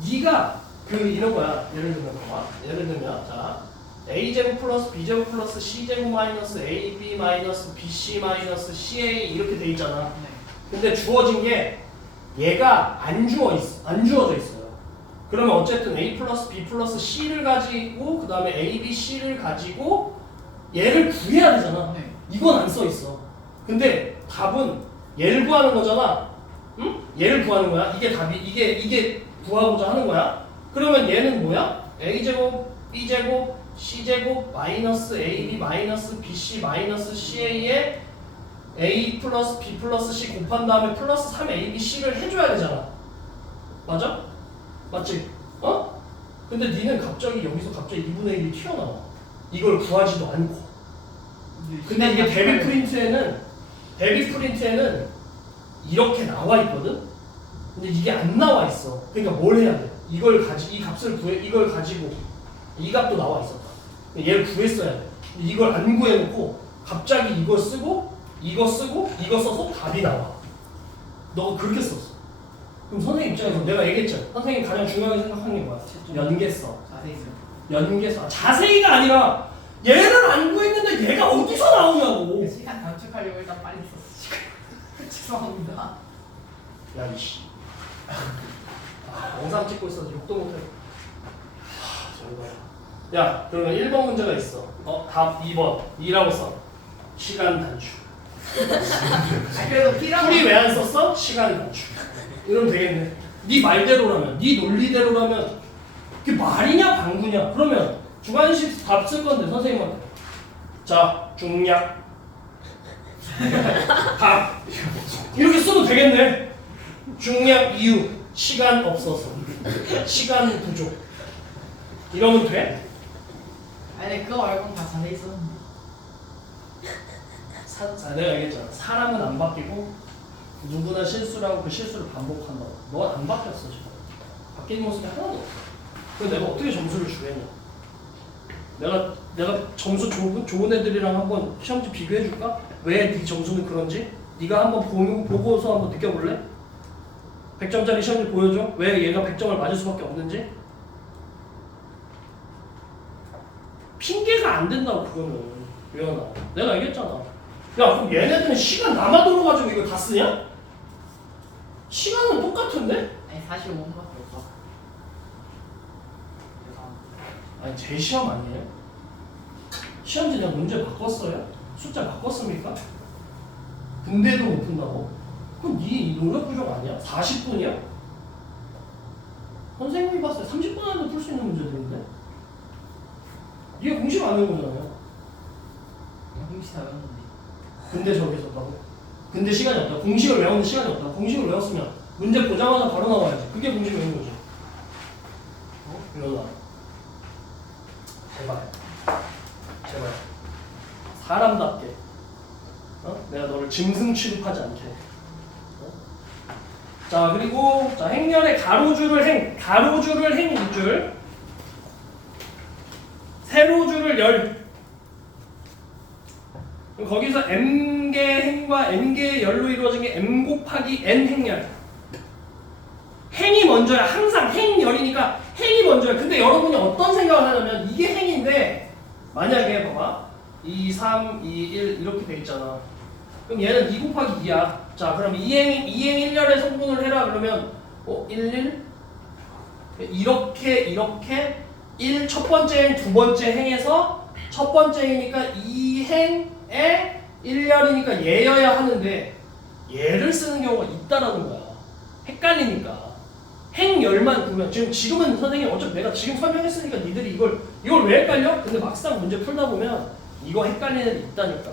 네가 이런 거야. 예를 들면 자 a제곱 플러스 b제곱 플러스 c제곱 마이너스 ab 마이너스 bc 마이너스 ca 이렇게 돼 있잖아. 근데 주어진 게 얘가 안 주어져 있어요. 그러면 어쨌든 a 플러스 b 플러스 c를 가지고 그 다음에 a, b, c를 가지고 얘를 구해야 되잖아. 이건 안 써 있어. 근데 답은 얘를 구하는 거잖아. 응? 얘를 구하는 거야. 이게 답이 이게 구하고자 하는 거야. 그러면 얘는 뭐야? a제곱, b제곱, c제곱 마이너스 ab 마이너스 bc 마이너스 ca에 a 플러스 b 플러스 c 곱한 다음에 플러스 3ab c를 해줘야 되잖아. 맞아? 맞지? 근데 니는 갑자기 여기서 2분의 1이 튀어나와. 이걸 구하지도 않고. 근데 이게 데뷔 프린트에는 이렇게 나와 있거든. 근데 이게 안 나와 있어. 그러니까 뭘 해야 돼? 이 값을 이걸 가지고 이 값도 나와 있었다. 얘를 구했어야 돼. 근데 이걸 안 구해놓고 갑자기 이거 쓰고 이거 써서 답이 나와. 너가 그렇게 썼어. 그럼 선생님 입장에서 내가 얘기했잖아. 선생님 가장 중요하게 생각하는 게 뭐야? 연계성. 연계성. 자세히가 아니라 얘를 안 구했는데 얘가 어디서 나오냐고. 시간 단축하려고 일단 빨리 썼어 지금. 죄송합니다. 야 이씨. 영상 찍고 있어서 욕도 못해. 야 그러면 1번 문제가 있어. 답 2번 2라고 써. 시간 단축. 그래도 필요한 풀이 왜 안 썼어? 시간 단축. 이러면 되겠네. 네 말대로라면, 네 논리대로라면 그게 말이냐 방구냐? 그러면 주관식 답 쓸 건데 선생님한테 자 중략 답 이렇게 쓰면 되겠네. 중략 이유 시간 없어서 시간 부족 이러면 돼? 아니 그거 말고는 다 잘돼 있었는데. 내가 얘기했잖아. 사람은 안 바뀌고 누구나 실수를 하고 그 실수를 반복한다고. 넌 안 바뀌었어 지금. 바뀐 모습이 하나도 없어. 그래서 내가 어떻게 점수를 주겠냐. 내가 점수 좋은 애들이랑 한번 시험지 비교해 줄까? 왜 네 점수는 그런지? 네가 한번 보고서 한번 느껴볼래? 100점짜리 시험지 보여줘? 왜 얘가 100점을 맞을 수밖에 없는지? 핑계가 안 된다고 그거는. 유연아 내가 얘기했잖아. 야 그럼 얘네들은 시간 남아돌아가지고 이거 다 쓰냐? 시간은 똑같은데? 아니 45분밖에 없어. 아니 제 시험 아니에요? 시험지 내가 문제 바꿨어요? 숫자 바꿨습니까? 근데도 못 푼다고? 그럼 네 노력 부족 아니야? 40분이야? 선생님이 봤을 때 30분 안에도 풀 수 있는 문제들인데? 네가 공식 안 해온 거잖아요. 공식 다 외웠는데. 근데 저렇게 썼다고? 근데 시간이 없다. 공식을 외우는 시간이 없다. 공식을 외웠으면 문제 보자마자 바로 나와야지. 그게 공식 외우는 거지. 이러다. 제발. 사람답게. 내가 너를 짐승 취급하지 않게. 자 그리고 자 행렬의 가로줄을 행 2줄, 세로줄을 열. 거기서 m개 행과 n개 열로 이루어진 게 m 곱하기 n 행열. 행이 먼저야. 항상 행열이니까 행이 먼저야. 근데 여러분이 어떤 생각을 하냐면 이게 행인데 만약에 봐봐 2, 3, 2, 1 이렇게 돼 있잖아. 그럼 얘는 2 곱하기 2야. 자 그럼 2행 1열의 성분을 해라 그러면 1, 1 이렇게 1 첫 번째 행 두 번째 행에서 첫 번째 행이니까 2행에 1열이니까 얘여야 하는데 얘를 쓰는 경우가 있다라는 거야. 헷갈리니까. 행열만 보면 지금은 선생님 어차피 내가 지금 설명했으니까 니들이 이걸 왜 헷갈려? 근데 막상 문제 풀다 보면 이거 헷갈리는 애들 있다니까.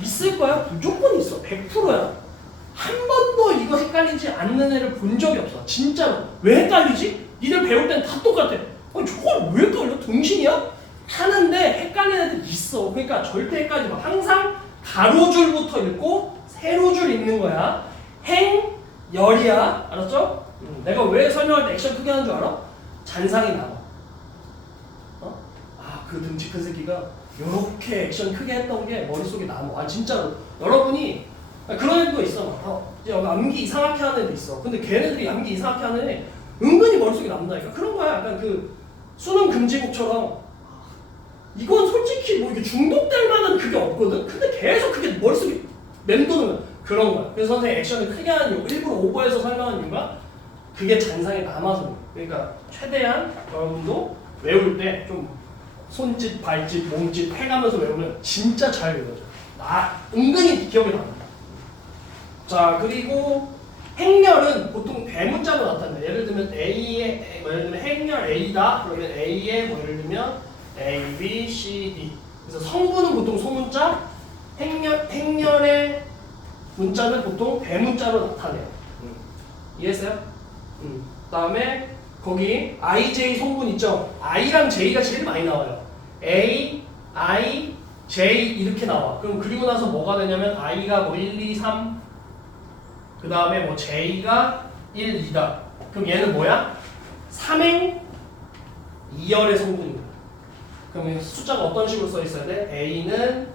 있을 거야. 무조건 있어. 100%야. 한 번도 이거 헷갈리지 않는 애를 본 적이 없어. 진짜로. 왜 헷갈리지? 니들 배울 땐 다 똑같아. 아니 저걸 왜 헷갈려? 등신이야? 하는데 헷갈리는 애들 있어. 그러니까 절대 헷갈리지 마. 항상 가로줄부터 읽고 세로줄 읽는 거야. 행, 열이야. 알았죠? 내가 왜 설명할 때 액션 크게 하는 줄 알아? 잔상이 나와. 그 등치 큰 새끼가 이렇게 액션 크게 했던 게 머릿속에 남아. 진짜로. 여러분이 그런 애도 있어. 여기 암기 이상하게 하는 애도 있어. 근데 걔네들이 암기 이상하게 하는 애 은근히 머릿속에 남는다니까. 그런 거야. 약간 그 수능 금지곡처럼 이건 솔직히 뭐 이렇게 중독될 만한 그게 없거든. 근데 계속 그게 머릿속에 맴도는 그런 거야. 그래서 선생님 액션을 크게 하는 이유, 일부러 오버해서 설명하는 이유가 그게 잔상에 남아서 그래. 그러니까 최대한 여러분도 외울 때 좀 손짓, 발짓, 몸짓 해가면서 외우면 진짜 잘 외워져. 은근히 기억에 남는다. 자 그리고 행렬은 보통 대문자로 나타난다. 예를 들면 예를 들면 행렬 A다. 그러면 A에 예를 들면 A, B, C, D. 그래서 성분은 보통 소문자, 행렬의 문자는 보통 대문자로 나타내요. 이해했어요? 그다음에 거기 I, J 성분 있죠? I랑 J가 제일 많이 나와요. A, I, J 이렇게 나와. 그럼 그리고 나서 뭐가 되냐면 I가 뭐 1, 2, 3 그 다음에 뭐 J가 1, 2다. 그럼 얘는 뭐야? 3행 2열의 성분이다. 그러면 숫자가 어떤 식으로 써 있어야 돼? A는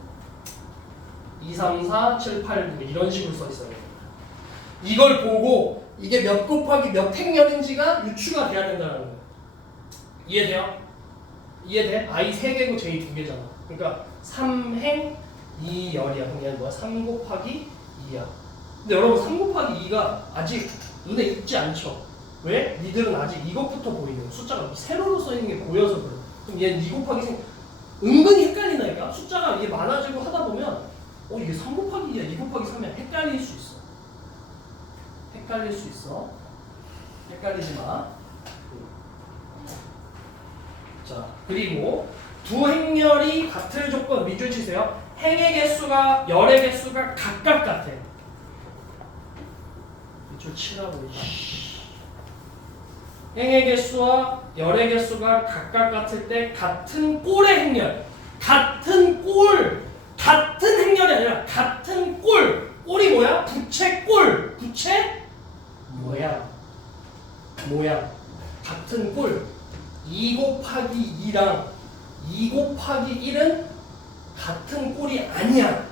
2, 3, 4, 7, 8, 9 이런 식으로 써 있어야 돼. 이걸 보고 이게 몇 곱하기 몇 행렬인지가 유추가 돼야 된다는 거야. 이해돼요? 이해돼? I 3개고 J 2개잖아. 그러니까 3행 2열이야. 그럼 얘는 뭐야? 3 곱하기 2야. 근데 여러분 3 곱하기 2가 아직 눈에 익지 않죠? 왜? 니들은 아직 이것부터 보이는 숫자가 세로로 써 있는 게 보여서 그래. 그럼 얘는 2 곱하기 생 은근히 헷갈리나니까? 숫자가 이게 많아지고 하다 보면 이게 3 곱하기 2야 2 곱하기 3이야 헷갈릴 수 있어. 헷갈릴 수 있어. 헷갈리지 마. 자, 그리고 두 행렬이 같을 조건 밑줄 치세요. 행의 개수가 열의 개수가 각각 같아. 밑줄 치라고. 행의 개수와 열의 개수가 각각 같을 때 같은 꼴의 행렬. 같은 행렬이 아니라 같은 꼴. 꼴이 뭐야? 부채 꼴. 부채 모양. 같은 꼴. 2 곱하기 2랑 2 곱하기 1은 같은 꼴이 아니야.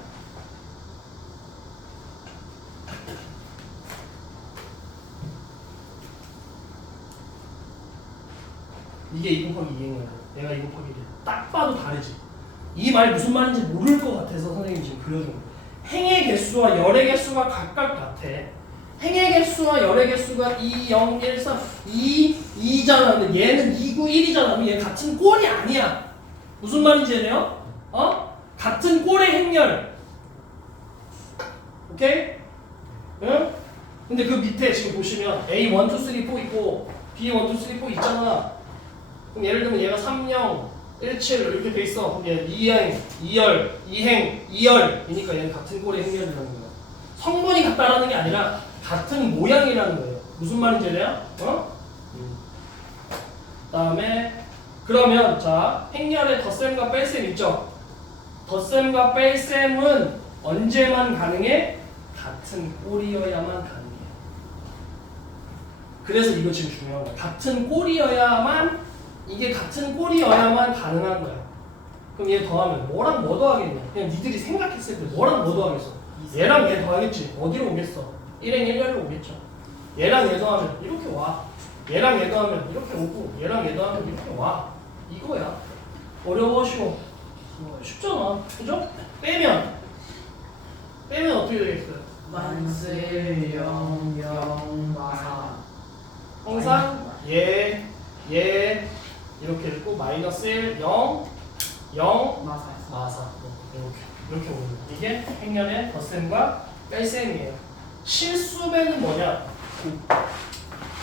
이게 2 곱하기 2인 거야. 내가 2 곱하기 1. 딱 봐도 다르지. 이 말 무슨 말인지 모를 것 같아서 선생님이 지금 그려준 거야. 행의 개수와 열의 개수가 각각 같아. 행의 개수와 열의 개수가 2, 0, 1, 3, 2, 2잖아. 근데 얘는 2, 9, 1이잖아. 얘 같은 꼴이 아니야. 무슨 말인지 이해돼요? 같은 꼴의 행렬. 오케이? 응? 근데 그 밑에 지금 보시면 A 1, 2, 3, 4 있고 B 1, 2, 3, 4 있잖아. 그럼 예를 들면 얘가 3, 0, 1, 7 이렇게 돼 있어. 그럼 얘 2행, 2열, 2행, 2열이니까 얘는 같은 꼴의 행렬이라는 거야. 성분이 같다라는 게 아니라 같은 모양이라는 거예요. 무슨 말인지 알아요? 다음에 그러면 자 행렬의 덧셈과 뺄셈 있죠? 덧셈과 뺄셈은 언제만 가능해? 같은 꼴이어야만 가능해. 그래서 이거 지금 중요한 거야. 같은 꼴이어야만 이게 같은 꼴이어야만 가능한 거야. 그럼 얘 더하면 뭐랑 뭐 더하겠냐? 그냥 니들이 생각했을 때 뭐랑 뭐 더하겠어? 얘랑 얘 더하겠지. 어디로 오겠어? 1행 1열로 오겠죠. 얘랑 얘 더하면 이렇게 와. 얘랑 얘 더하면 이렇게 오고 얘랑 얘 더하면 이렇게 와. 이거야. 어려워 쉬워? 쉽잖아. 그죠? 빼면 어떻게 되겠어요? 만세 0 0 마사. 항상 얘 이렇게 있고 마이너스 1 0 0 마사. 마사 이렇게 오는 거예요. 이게 행렬의 덧셈과 뺄셈이에요. 실수배는 뭐냐?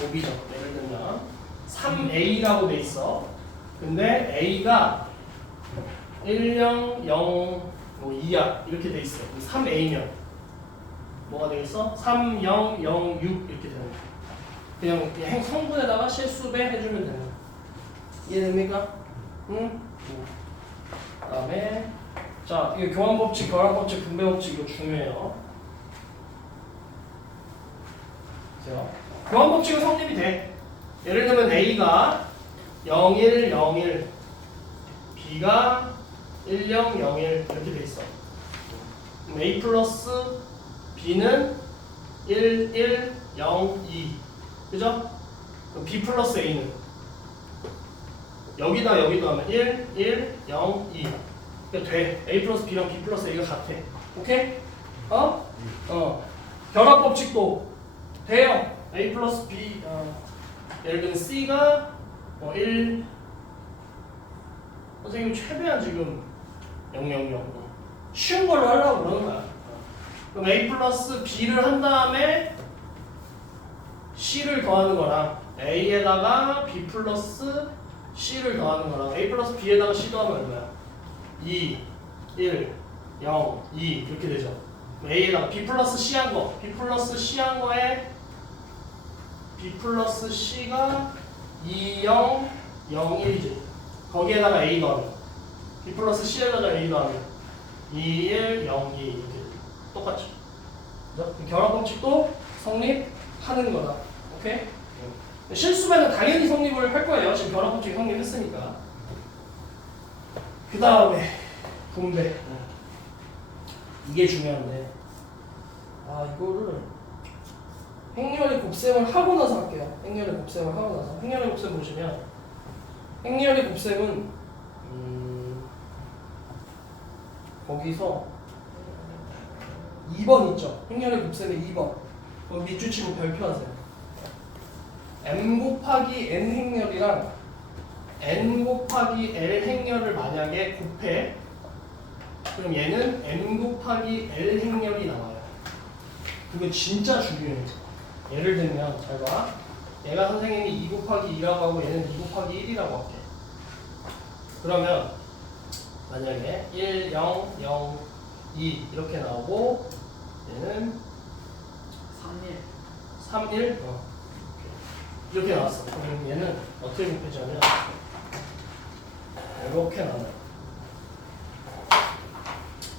곱이죠. 예를 들면 3a라고 돼 있어. 근데 a가 1, 0, 0, 2야 이렇게 돼 있어. 3a면 뭐가 되겠어? 3, 0, 0, 6 이렇게 되는 거야. 그냥 성분에다가 실수배 해주면 되는 거야. 이해됩니까? 응? 그다음에 자 이게 교환법칙, 결합법칙, 분배법칙 이거 중요해요. 교환법칙은 성립이 돼. 예를 들면 A가 0, 1, 0, 1 B가 1, 0, 0, 1 이렇게 돼 있어. 그럼 A 플러스 B는 1, 1, 0, 2 그죠? 그럼 B 플러스 A는 여기다 여기도 하면 1, 1, 0, 2 그러니까 돼. A 플러스 B랑 B 플러스 A가 같아. 오케이? 결합법칙도 돼요. A 플러스 B 예를 들면 C가 1 선생님 최대한 지금 0, 0, 0 쉬운 걸로 하려고 그러는 거야. 그럼 A 플러스 B를 한 다음에 C를 더하는 거랑 A에다가 B 플러스 C를 더하는 거랑 A 플러스 B에다가 C 더하면 얼마야? 2, 1, 0, 2 이렇게 되죠. A에다가 B 플러스 C 한 거, B 플러스 C 한 거에 B 플러스 C가 2, 0, 0, 1이지. 거기에다가 A 더하면 B 플러스 C에다가 A 더하면 2, 1, 0, 2 이렇게 똑같죠. 그죠? 결합 법칙도 성립하는 거다. 오케이? 실수배는 당연히 성립을 할 거예요. 지금 결합 법칙이 성립했으니까. 그 다음에 분배. 이게 중요한데. 이거를 행렬의 곱셈을 하고 나서 할게요. 행렬의 곱셈을 하고 나서. 행렬의 곱셈 보시면 행렬의 곱셈은 거기서 2번 있죠. 행렬의 곱셈의 2번. 밑줄 치고 별표하세요. m 곱하기 n 행렬이랑 n 곱하기 l 행렬을 만약에 곱해, 그럼 얘는 n 곱하기 l 행렬이 나와요. 그거 진짜 중요해요. 예를 들면 잘 봐. 얘가 선생님이 2 곱하기 2라고 하고 얘는 2 곱하기 1이라고 할게. 그러면 만약에 1, 0, 0, 2 이렇게 나오고 얘는 3, 1 이렇게 나왔어. 그럼 얘는 어떻게 곱해지냐면 이렇게 나와요.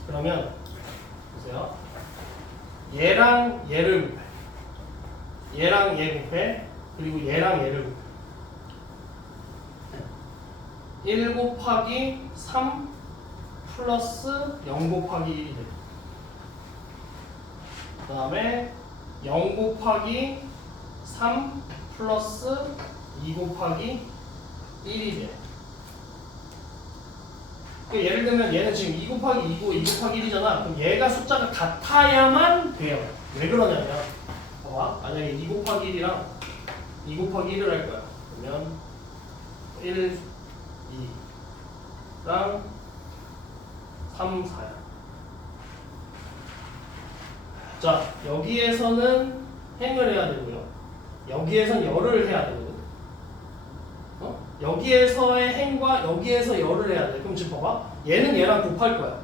그러면 보세요. 얘랑 얘를 곱해. 얘랑 얘 곱해. 그리고 얘랑 얘를 곱해. 1 곱하기 3 플러스 0 곱하기 1이 돼. 그 다음에 0 곱하기 3 플러스 2 곱하기 1이 돼. 예를 들면 얘는 지금 2 곱하기 2고 2 곱하기 1이잖아. 그럼 얘가 숫자가 같아야만 돼요. 왜 그러냐면 봐봐. 만약에 2 곱하기 1이랑 2 곱하기 1을 할 거야. 그러면 1, 2랑 3, 4야. 자, 여기에서는 행을 해야 되고요. 여기에선 열을 해야 되거든. 여기에서의 행과 여기에서 열을 해야 돼. 그럼 지금 봐봐. 얘는 얘랑 곱할 거야.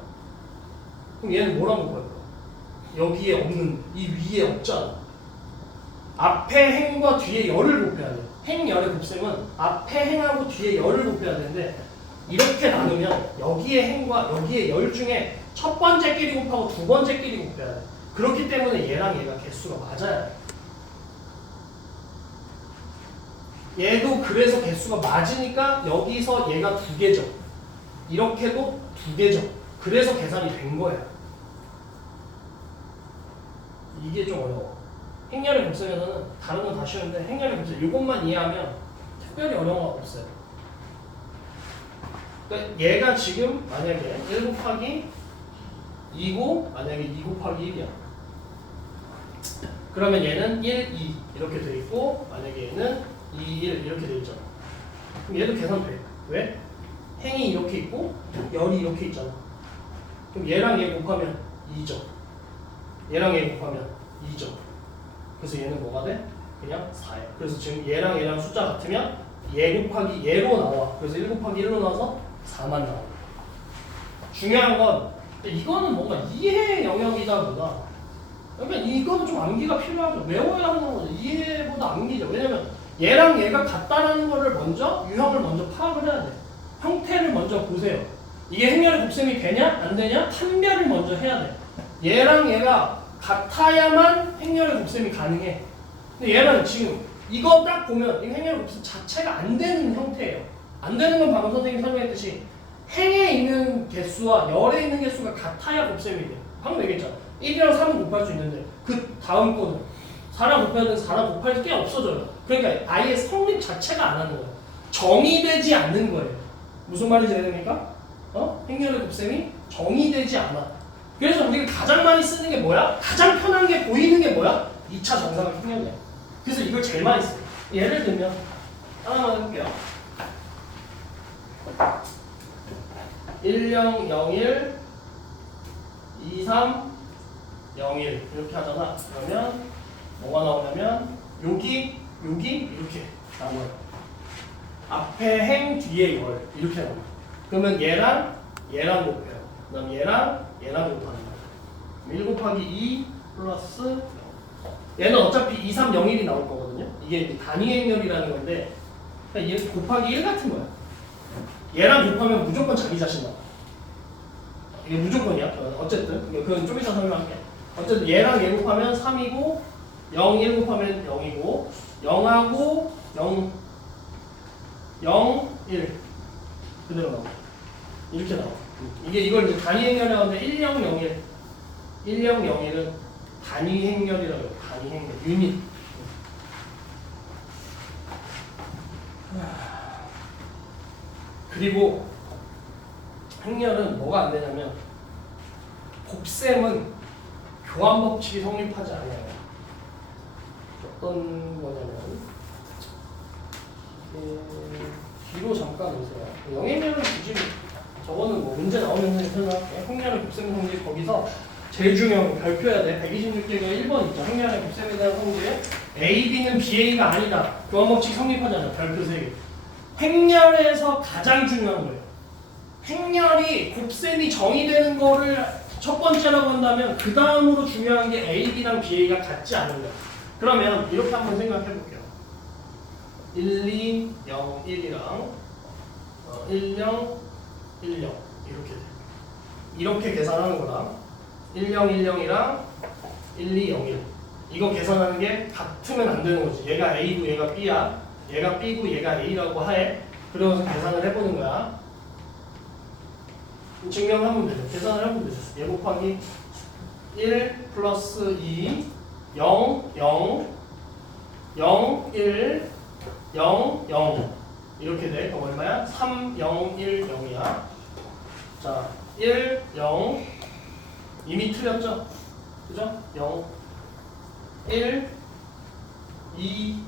그럼 얘는 뭐랑 곱할 거야? 여기에 없는, 이 위에 없잖아. 앞에 행과 뒤에 열을 곱해야 돼. 행, 열의 곱셈은 앞에 행하고 뒤에 열을 곱해야 되는데 이렇게 나누면 여기에 행과 여기에 열 중에 첫 번째끼리 곱하고 두 번째끼리 곱해야 돼. 그렇기 때문에 얘랑 얘가 개수가 맞아야 돼. 얘도 그래서 개수가 맞으니까 여기서 얘가 2개죠. 이렇게도 2개죠. 그래서 계산이 된 거예요. 이게 좀 어려워. 행렬의 곱셈에서는 다른 건 다 쉬운데 행렬의 곱셈 이것만 이해하면 특별히 어려운 건 없어요. 그러니까 얘가 지금 만약에 1 곱하기 2고 만약에 2 곱하기 1이야. 그러면 얘는 1, 2 이렇게 돼 있고 만약에 얘는 2, 1 이렇게 돼 있잖아. 그럼 얘도 계산돼. 왜? 행이 이렇게 있고 열이 이렇게 있잖아. 그럼 얘랑 얘 곱하면 2죠. 얘랑 얘 곱하면 2죠. 그래서 얘는 뭐가 돼? 그냥 4야. 그래서 지금 얘랑 숫자 같으면 얘 곱하기 얘로 나와. 그래서 1 곱하기 1로 나와서 4만 나와. 중요한 건 이거는 뭔가 이해 영역이다 보다. 그러니까 이거는 좀 암기가 필요하죠. 외워야 하는 거죠. 이해보다 암기죠. 왜냐면 얘랑 얘가 같다라는 거를 먼저 유형을 먼저 파악을 해야 돼. 형태를 먼저 보세요. 이게 행렬의 곱셈이 되냐 안 되냐 판별을 먼저 해야 돼. 얘랑 얘가 같아야만 행렬의 곱셈이 가능해. 근데 얘는 지금 이거 딱 보면 이 행렬의 곱셈 자체가 안 되는 형태예요. 안 되는 건 방금 선생님이 설명했듯이 행에 있는 개수와 열에 있는 개수가 같아야 곱셈이 돼. 방금 얘기했잖아. 1이랑 3은 곱할 수 있는데 그 다음 거는 4랑 곱해야 되는 4랑 곱할 게 없어져요. 그러니까 아예 성립 자체가 안 하는 거예요. 정의되지 않는 거예요. 무슨 말인지 이해됩니까? 행렬의 곱셈이 정의되지 않아. 그래서 우리가 가장 많이 쓰는 게 뭐야? 가장 편한 게 보이는 게 뭐야? 2차 정사각 행렬이야. 그래서 이걸 제일 많이 써요. 예를 들면 하나만 해볼게요. 10, 01, 23, 01 이렇게 하잖아. 그러면 뭐가 나오냐면 여기 이렇게 나와요. 앞에 행 뒤에 열 이렇게 나와요. 그러면 얘랑 곱해요. 그 다음 얘랑 곱하는 거예요. 1 곱하기 2 플러스 0. 얘는 어차피 2, 3, 0, 1이 나올 거거든요. 이게 단위 행렬이라는 건데 그러니까 얘 곱하기 1 같은 거야. 얘랑 곱하면 무조건 자기 자신 나와. 이게 무조건이야. 어쨌든 그건 좀 이따 설명할게. 어쨌든 얘랑 얘 곱하면 3이고 0, 1 곱하면 0이고 0하고 0, 0, 1 그대로 나와. 이렇게 나와. 이게 이걸 이제 단위 행렬이라고 하는데 1, 0, 0, 1 1, 0, 0, 1은 단위 행렬이라고 해요. 단위 행렬. 유닛. 그리고 행렬은 뭐가 안 되냐면 곱셈은 교환 법칙이 성립하지 않아요. 어떤 거냐면 뒤로 잠깐 오세요. 영행렬은 굳이 저거는 뭐 문제 나오면 설명할게요. 행렬의 곱셈 성질 거기서 제일 중요한 거 별표해야 돼. 126개가 1번 있죠. 행렬의 곱셈에 대한 성질. A, B는 BA가 아니다. 교환 법칙 성립하잖아요. 별표 3개. 행렬에서 가장 중요한 거예요. 행렬이 곱셈이 정의되는 거를 첫 번째라고 한다면 그 다음으로 중요한 게 A, B랑 BA가 같지 않은 거예요. 그러면 이렇게 한번 생각해 볼게요. 1, 2, 0, 1이랑 1, 0, 1, 0 이렇게 돼. 이렇게 계산하는 거랑 1, 0, 1, 0이랑 1, 2, 0, 1 이거 계산하는 게 같으면 안 되는 거지. 얘가 A고 얘가 B야. 얘가 B고 얘가 A라고 해. 그러면서 계산을 해보는 거야. 증명하면 되죠. 계산을 하면 되죠. 얘 곱하기 1 플러스 2 0 0 0 1 0 0 이렇게 돼. 그럼 얼마야? 3 0 1 0이야. 자 1 0 이미 틀렸죠? 그죠? 0 1 2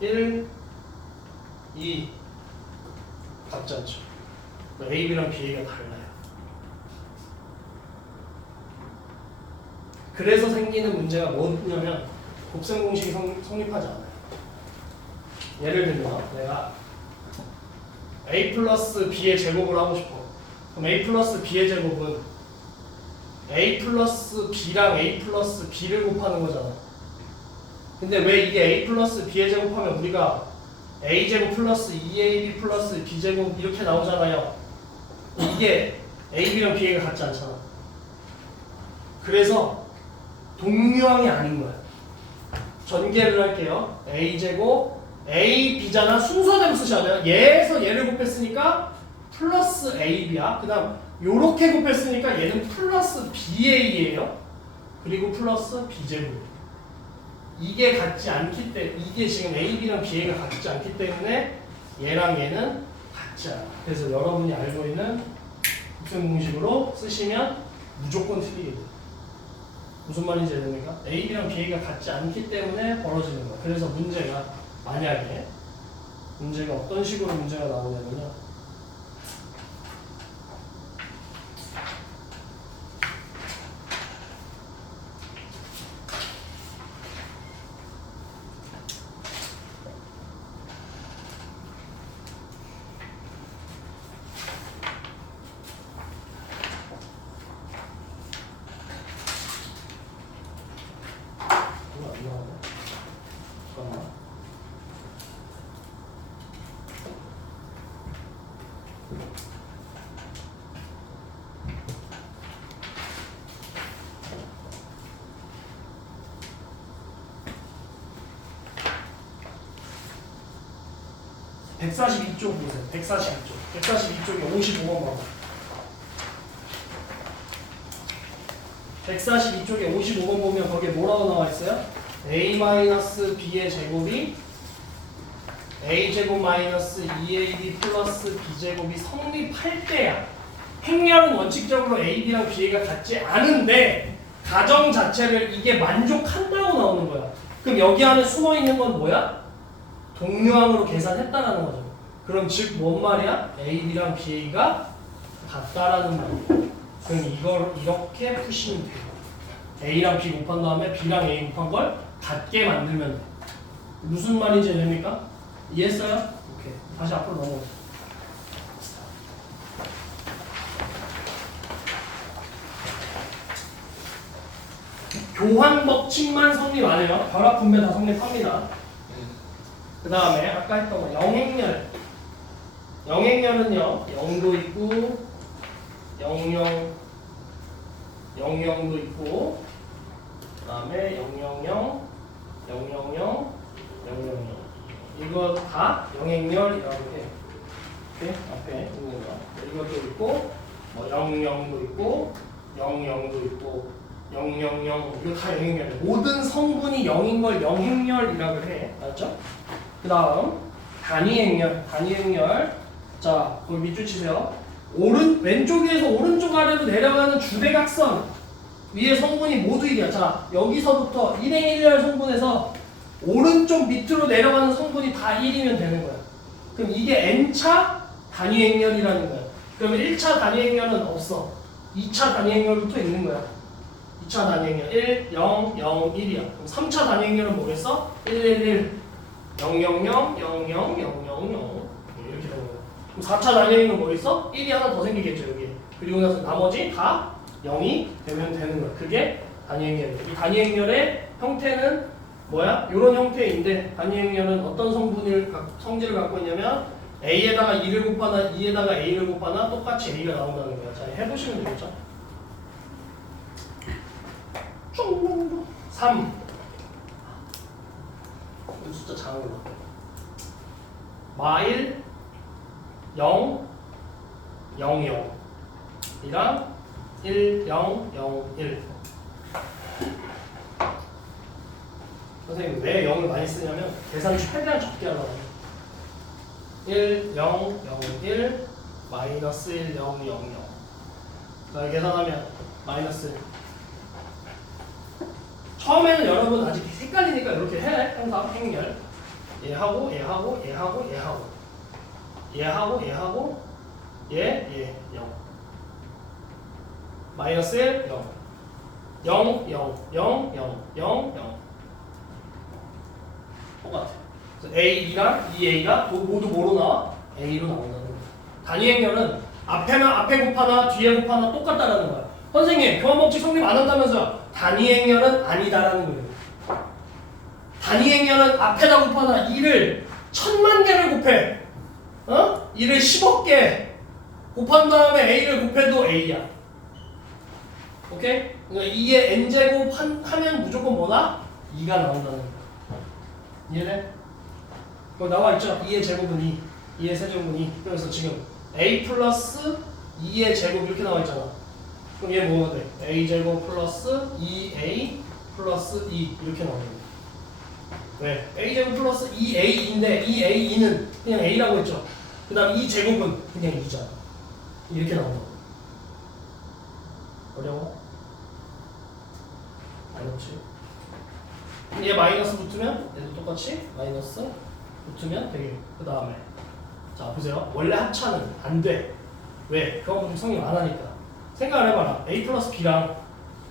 1 2 같지 않죠? A, B랑 BA가 달라요. 그래서 생기는 문제가 뭐냐면 곱셈 공식이 성립하지 않아요. 예를 들면 내가 A 플러스 B의 제곱을 하고 싶어. 그럼 A 플러스 B의 제곱은 A 플러스 B랑 A 플러스 B를 곱하는 거잖아. 근데 왜 이게 A 플러스 B의 제곱하면 우리가 A 제곱 플러스 2AB 플러스 B 제곱 이렇게 나오잖아요. 이게 A, B랑 BA가 같지 않잖아. 그래서 동류항이 아닌 거야. 전개를 할게요. A 제곱 A, B잖아. 순서대로 쓰셔야 돼요. 얘에서 얘를 곱했으니까 플러스 AB야. 그 다음 요렇게 곱했으니까 얘는 플러스 BA예요. 그리고 플러스 B제곱. 이게 같지 않기 때문에 이게 지금 A, B랑 BA가 같지 않기 때문에 얘랑 얘는 같지 않아. 그래서 여러분이 알고 있는 곱셈 공식으로 쓰시면 무조건 틀리게 돼요. 무슨 말인지 아십니까? A, B랑 BA가 같지 않기 때문에 벌어지는 거야. 그래서 문제가 만약에 문제가 어떤 식으로 문제가 나오냐면요. 잠깐만. 142쪽 보세요. 142쪽. 142쪽에 55번 봐봐. 142쪽에 55번 보면 거기에 뭐라고 나와 있어요? A-B의 제곱이 A제곱 마이너스 2AB 플러스 B제곱이 성립할 때야. 행렬은 원칙적으로 A, B랑 BA가 같지 않은데 가정 자체를 이게 만족한다고 나오는 거야. 그럼 여기 안에 숨어있는 건 뭐야? 동류항으로 계산했다라는 거죠. 그럼 즉 뭔 말이야? A, B랑 BA가 같다라는 말이야. 그럼 이걸 이렇게 푸시면 돼요. A랑 B 곱한 다음에 B랑 A 곱한 걸 같게 만들면 돼. 무슨 말인지 됩니까? 이해했어요? 오케이. 다시 앞으로 넘어오세요. 교환 법칙만 성립 안 해요. 결합 분배 다 성립합니다. 그 다음에 아까 했던 거 영행렬. 영행렬은요 0도 있고 0, 00, 00도 있고, 그 다음에 000, 000, 000. 이거 다 영행열이라고 해. 이렇게 앞에 있는 거. 이것도 있고, 뭐 00도 있고, 00도 있고, 000 이거 다 영행열. 모든 성분이 0인 걸 영행열이라고 해. 맞죠? 그 다음 단위행열. 단위행열. 자, 거기 밑줄 치세요. 왼쪽 위에서 오른쪽 아래로 내려가는 주대각선 위에 성분이 모두 1이야. 자, 여기서부터 1행 1열 성분에서 오른쪽 밑으로 내려가는 성분이 다 1이면 되는 거야. 그럼 이게 N차 단위행열이라는 거야. 그러면 1차 단위행열은 없어. 2차 단위행열부터 있는 거야. 2차 단위행열 1, 0, 0, 1이야. 그럼 3차 단위행열은 뭐겠어? 1, 1, 1, 0, 0, 0, 0, 0, 0, 0, 0 이렇게 되는 거야. 그럼 4차 단위행열은 뭐겠어? 1이 하나 더 생기겠죠 여기. 그리고 나서 나머지 다 0이 되면 되는 거야. 그게 단위행열이야. 이 단위행열의 형태는 뭐야? 이런 형태인데 단위행열은 어떤 성질을 갖고 있냐면 A에다가 2를 곱하나 2에다가 A를 곱하나 똑같이 A가 나온다는 거야. 자, 해보시면 되겠죠? 3 숫자 작은 거 마일 0 0 0 이랑 1 0 0 1 선생님 왜 0을 많이 쓰냐면 계산을 최대한 적게 하려고 1 0 0 1 마이너스 1 0 0 0 자, 계산하면 마이너스 처음에는 여러분 아직 헷갈리니까 이렇게 해. 항상 행렬 얘하고 얘하고 얘하고 얘하고 얘하고 얘하고 얘 0 마이너스 1 0 0 0 0 0 0 0 똑같아. 그래서 A2랑 2A가 모두 뭐로 나와? A로 나온다는 거야. 단위행렬은 앞에 곱하나 뒤에 곱하나 똑같다라는 거야. 선생님 교환법칙 성립 안 한다면서요? 단위행렬은 아니다라는 거예요. 단위행렬은 앞에다 곱하나 2를 1000만 개를 곱해. 2를 10억 개 곱한 다음에 A를 곱해도 A야. 오케이? 그러니까 2의 N제곱 하면 무조건 뭐다? 2가 나온다는 거야. 이해돼? 그거 나와있죠? 2의 제곱은 2, 2의 세제곱은 2. 그래서 지금 A 플러스 2의 제곱 이렇게 나와있잖아. 그럼 얘 뭐가 돼? A제곱 플러스 2A 플러스 2 이렇게 나오는 거야. 왜? A제곱 플러스 2A인데 2A2는 그냥 A라고 했죠. 그 다음 2제곱은 그냥 2잖아. 이렇게 나온다. 어려워? 어렵지? 얘 마이너스 붙으면 얘도 똑같이 마이너스 붙으면 되게 그 다음에 자 보세요. 원래 합차는 안 돼. 왜? 그거 성립 안 하니까. 생각을 해봐라. A 플러스 B랑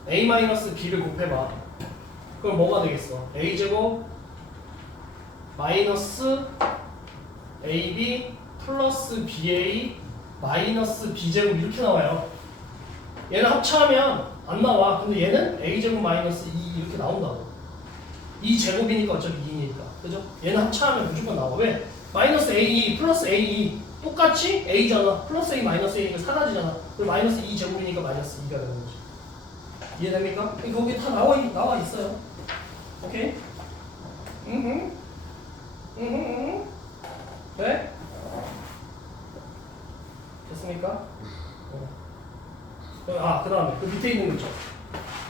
A 마이너스 B를 곱해봐. 그럼 뭐가 되겠어? A제곱 마이너스 AB 플러스 BA 마이너스 B제곱 이렇게 나와요. 얘는 합차하면 안 나와. 근데 얘는 A제곱 마이너스 2 이렇게 나온다고. 2제곱이니까 어차피 2니까. 그죠? 얘는 합차하면 무조건 나와. 왜? 마이너스 A2 플러스 A2 똑같이 A잖아. 플러스 A 마이너스 A니까 사라지잖아. 그리고 마이너스 2제곱이니까 마이너스 2가 되는 거지. 이해됩니까? 거기 다 나와 있어요. 오케이? 네? 됐습니까? 그 다음에 그 밑에 있는 거 있죠?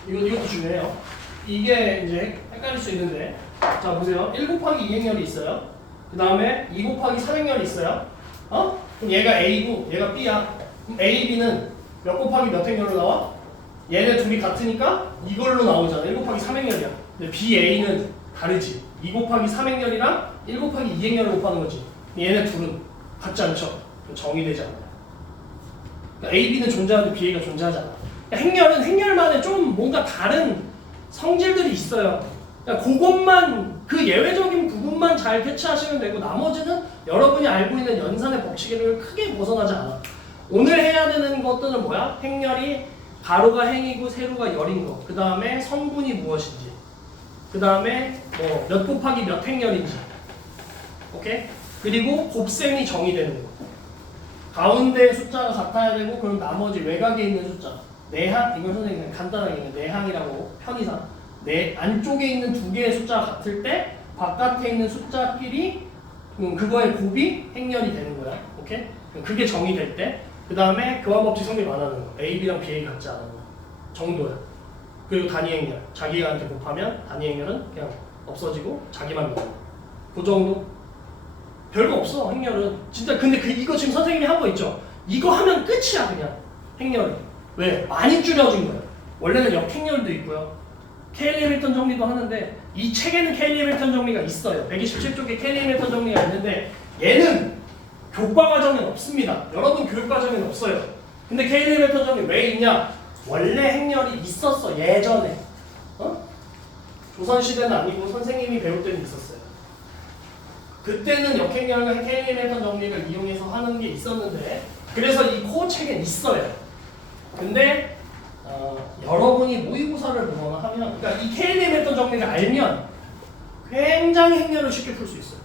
이것도 중요해요. 이게 이제 헷갈릴 수 있는데 자 보세요. 1 곱하기 2행렬이 있어요. 그 다음에 2 곱하기 3행렬이 있어요. 그럼 얘가 A고 얘가 B야. 그럼 A, B는 몇 곱하기 몇 행렬로 나와? 얘네 둘이 같으니까 이걸로 나오잖아. 1 곱하기 3행렬이야. 근데 B, A는 다르지. 2 곱하기 3행렬이랑 1 곱하기 2행렬을 곱하는 거지. 얘네 둘은 같지 않죠? 정의되지 않아요. 그러니까 A, B는 존재하는데 B, A가 존재하지 않아. 그러니까 행렬은 행렬만의 좀 뭔가 다른 성질들이 있어요. 그러니까 그것만 그 예외적인 부분만 잘 캐치하시면 되고 나머지는 여러분이 알고 있는 연산의 법칙을 크게 벗어나지 않아. 오늘 해야 되는 것들은 뭐야? 행렬이 가로가 행이고 세로가 열인 거. 그 다음에 성분이 무엇인지. 그 다음에 뭐 몇 곱하기 몇 행렬인지. 오케이? 그리고 곱셈이 정의되는 거. 가운데 숫자가 같아야 되고 그럼 나머지 외곽에 있는 숫자 내항 이걸 선생님 그냥 간단하게 그냥 내항이라고 편의상 내 안쪽에 있는 두 개의 숫자가 같을 때 바깥에 있는 숫자끼리 그거의 곱이 행렬이 되는 거야. 오케이? 그게 정의될 때 그 다음에 교환법칙 성립 안 하는 거. A, B랑 BA 같지 않은 거 정도야. 그리고 단위 행렬 자기한테 곱하면 단위 행렬은 그냥 없어지고 자기만 넣어. 그 정도. 별거 없어 행렬은 진짜. 근데 이거 지금 선생님이 한 거 있죠? 이거 하면 끝이야 그냥 행렬이. 왜? 많이 줄여준 거야. 원래는 역행렬도 있고요. 케일리 해밀턴 정리도 하는데 이 책에는 케일리 해밀턴 정리가 있어요. 127쪽에 케일리 해밀턴 정리가 있는데 얘는 교과 과정엔 없습니다. 여러분 교육 과정엔 없어요. 근데 케일리 해밀턴 정리 왜 있냐? 원래 행렬이 있었어 예전에. 조선시대는 아니고 선생님이 배울 때는 있었어요. 그때는 역행렬과 케일리 해밀턴 정리를 이용해서 하는 게 있었는데 그래서 이 코어 책엔 있어요. 근데 여러분이 모의고사를 보거나 하면 그러니까 이 케일리 해밀턴 정리를 알면 굉장히 행렬을 쉽게 풀 수 있어요.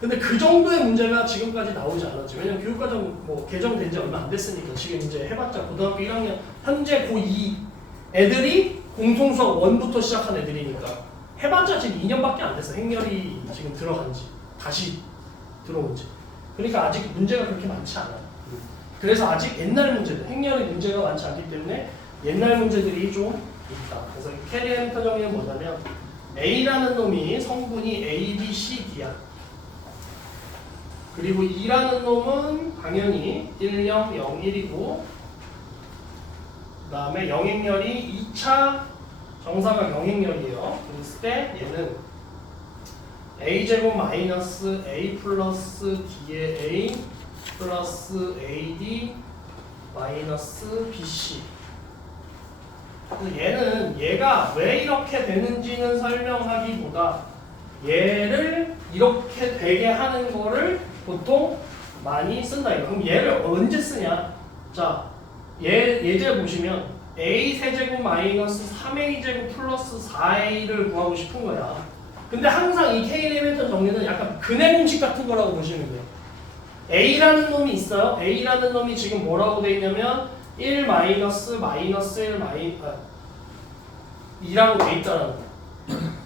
근데 그 정도의 문제가 지금까지 나오지 않았지. 왜냐면 교육과정 뭐 개정된 지 얼마 안 됐으니까 지금 이제 해봤자 고등학교 1학년 현재 고2 애들이 공통수학 1부터 시작한 애들이니까 해봤자 지금 2년밖에 안 됐어. 행렬이 지금 들어간 지 다시 들어온 지. 그러니까 아직 문제가 그렇게 많지 않아요. 그래서 아직 옛날 문제들, 행렬의 문제가 많지 않기 때문에 옛날 문제들이 좀 있다. 그래서 케일리 해밀턴 정리는 뭐냐면 A라는 놈이 성분이 A, B, C, D야. 그리고 2라는 놈은 당연히 1, 0, 0, 1이고 그 다음에 영행렬이 2차 정사각 영행렬이에요. 그랬을 때 얘는 A제곱 마이너스 A 플러스 D의 A 플러스 AD 마이너스 BC. 얘는 얘가 왜 이렇게 되는지는 설명하기보다 얘를 이렇게 되게 하는 거를 보통 많이 쓴다 이거. 그럼 얘를 언제 쓰냐? 자, 예제 보시면 A 세제곱 마이너스 3A제곱 플러스 4A를 구하고 싶은 거야. 근데 항상 이 케일리 해밀턴 정리는 약간 근해 공식 같은 거라고 보시면 돼요. A라는 놈이 있어요. A라는 놈이 지금 뭐라고 돼 있냐면 1 마이너스 마이너스 1 2라고 돼 있잖아.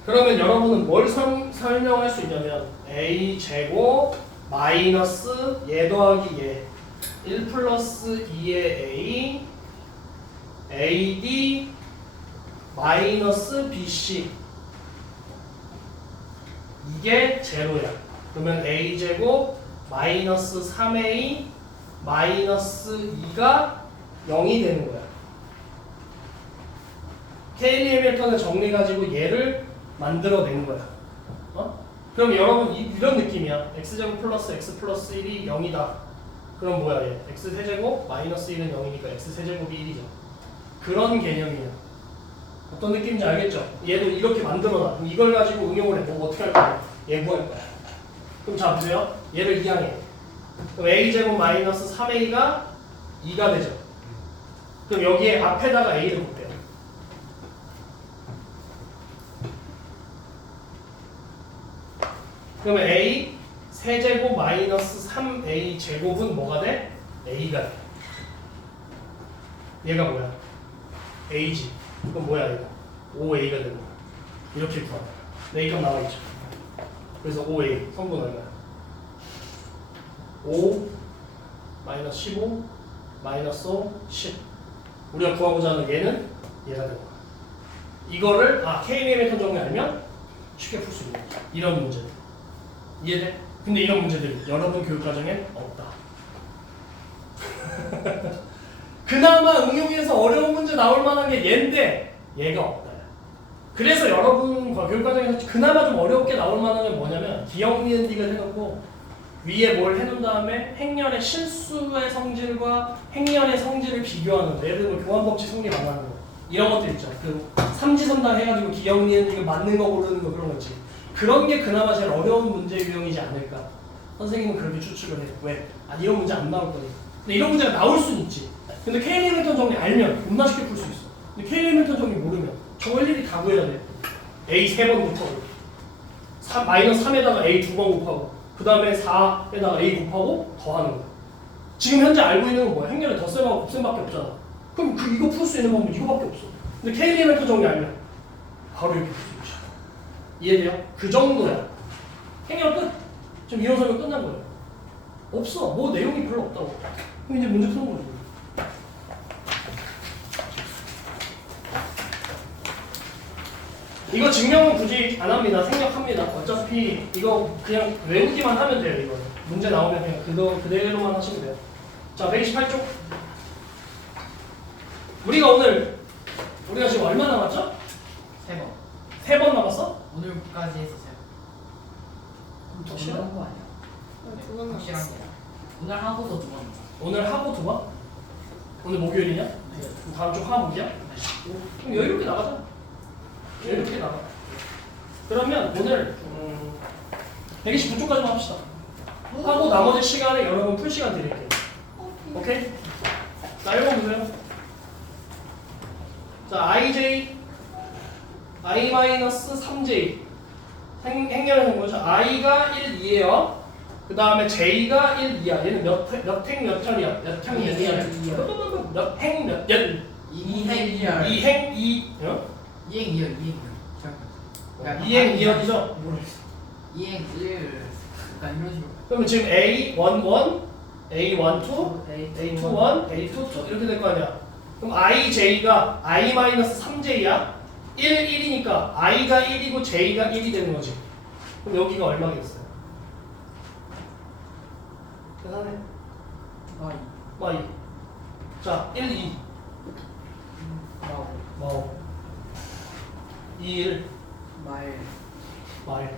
그러면 여러분은 뭘 설명할 수 있냐면 A 제곱 마이너스 얘 더하기 얘 1 플러스 2의 A AD 마이너스 BC 이게 제로야. 그러면 A 제곱 마이너스 3A 마이너스 2가 0이 되는 거야. 케일리 해밀턴의 정리 가지고 얘를 만들어낸 거야. 그럼 여러분 이런 느낌이야. x제곱 플러스 x 플러스 1이 0이다. 그럼 뭐야 얘? x세제곱 마이너스 1은 0이니까 x세제곱이 1이죠. 그런 개념이야. 어떤 느낌인지 알겠죠? 얘도 이렇게 만들어놔. 그럼 이걸 가지고 응용을 해. 뭐 어떻게 할 거야? 예구할 거야. 그럼 자 보세요. 얘를 이항해. 그럼 a제곱 마이너스 3a가 2가 되죠. 그럼 여기에 앞에다가 a를 볼게요. 그러면 a 세제곱 마이너스 3a 제곱은 뭐가 돼? a가 돼. 얘가 뭐야? a지. 그럼 뭐야 이거? 5a가 되는 거야. 이렇게 구하면 내 값 나와 있죠. 그래서 5a 성분 얼마야? 5 마이너스 15 마이너스 5 10. 우리가 구하고자 하는 얘는 얘가 되는 거야. 이거를 케일리 해밀턴 정리 알면 쉽게 풀 수 있는 거야. 이런 문제들. 이해돼? 근데 이런 문제들이 여러분 교육과정엔 없다. 그나마 응용해서 어려운 문제 나올 만한 게 얘인데 얘가 없다. 그래서 여러분과 교육과정에서 그나마 좀 어렵게 나올 만한 게 뭐냐면 기억 니은 디귿 해놓고 위에 뭘 해놓은 다음에 행렬의 실수의 성질과 행렬의 성질을 비교하는 거. 예를 들면 교환법칙 성립 안 하는 거. 이런 것들 있죠. 그 삼지선다 해가지고 기억 니은 디귿 맞는 거 고르는 거 그런 거 있지. 그런 게 그나마 제일 어려운 문제 유형이지 않을까. 선생님은 그렇게 추측을 해요. 왜? 이런 문제 안 나올 거니까. 근데 이런 문제가 나올 수는 있지. 근데 케일리 해밀턴 정리 알면 겁나 쉽게 풀 수 있어. 근데 케일리 해밀턴 정리 모르면 저거 일일이 다 구해야 돼. A 3번 곱하고 마이너스 3에다가 A 2번 곱하고 그 다음에 4에다가 A 곱하고 더하는 거야. 지금 현재 알고 있는 건 뭐야? 행렬의 덧셈하고 곱셈밖에 없잖아. 그럼 이거 풀 수 있는 방법 이거밖에 없어. 근데 K 엘리멘트 정리 알면 바로 이렇게 풀 수 있지. 이해돼요? 그 정도야. 행렬 끝. 지금 이런 설명 끝난 거예요. 없어. 뭐 내용이 별로 없다고. 그럼 이제 문제 푸는 거지. 이거 증명은 굳이 안 합니다. 생략합니다. 어차피 이거 그냥 외우기만 하면 돼요. 이거 문제 나오면 그냥 그대로만 하시면 돼요. 자, 128쪽. 우리가 지금 얼마 남았죠? 3번. 3번 남았어? 오늘까지 했었어요. 더 확실해? 한거 아니야? 두번 확실한 남았어. 게. 오늘 하고도 2번. 오늘 하고 2번? 오늘 목요일이냐? 그럼 다음 주 화목이야? 그럼 여유롭게 나가자. 여유롭게 나가. 그러면 오늘 129쪽까지만 합시다. 하고 나머지 시간에 여러분 풀 시간 드릴게요. 오케이? 자, 읽어보세요. 자, ij, i-3j. 행렬은 뭐죠? i가 1, 2예요. 그 다음에 j가 1, 2야. 얘는 몇 행 몇 혈이야? 몇 행 몇 열? 몇 행 몇 열? 2행 2열. 2행 2, 어? 2행 2열. 2행 2열. 2행 2열이죠? 모르겠어. 2행 1. 약간 이런 식으로. 그러면 지금 A11, A12, A21, A22 이렇게 될 거 아니야? 그럼 IJ가 I-3J야? 1, 1이니까 I가 1이고 J가 1이 되는 거지. 그럼 여기가 얼마겠어요? 계산해. Y. 자, 1, 2. 뭐 2, 1. 말. 말.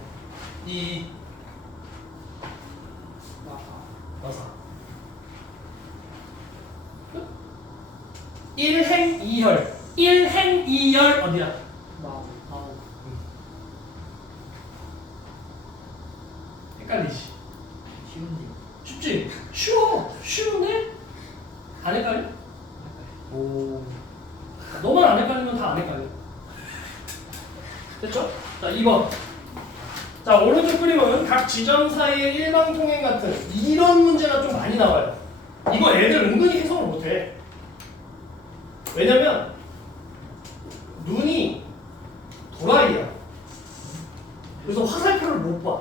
2, 맞아. 1행 2혈. 1행 2혈 어디야? 마우. 헷갈리지? 쉬운데. 쉽지? 쉬워. 쉬운데? 안 헷갈려? 오. 너만 안 헷갈리면 다 안 헷갈려. 됐죠? 자, 2번. 자, 오른쪽 그림은 각 지점 사이의 일방통행 같은 이런 문제가 좀 많이 나와요. 이거 애들 은근히 해석을 못해. 왜냐면 눈이 도라이야. 그래서 화살표를 못 봐.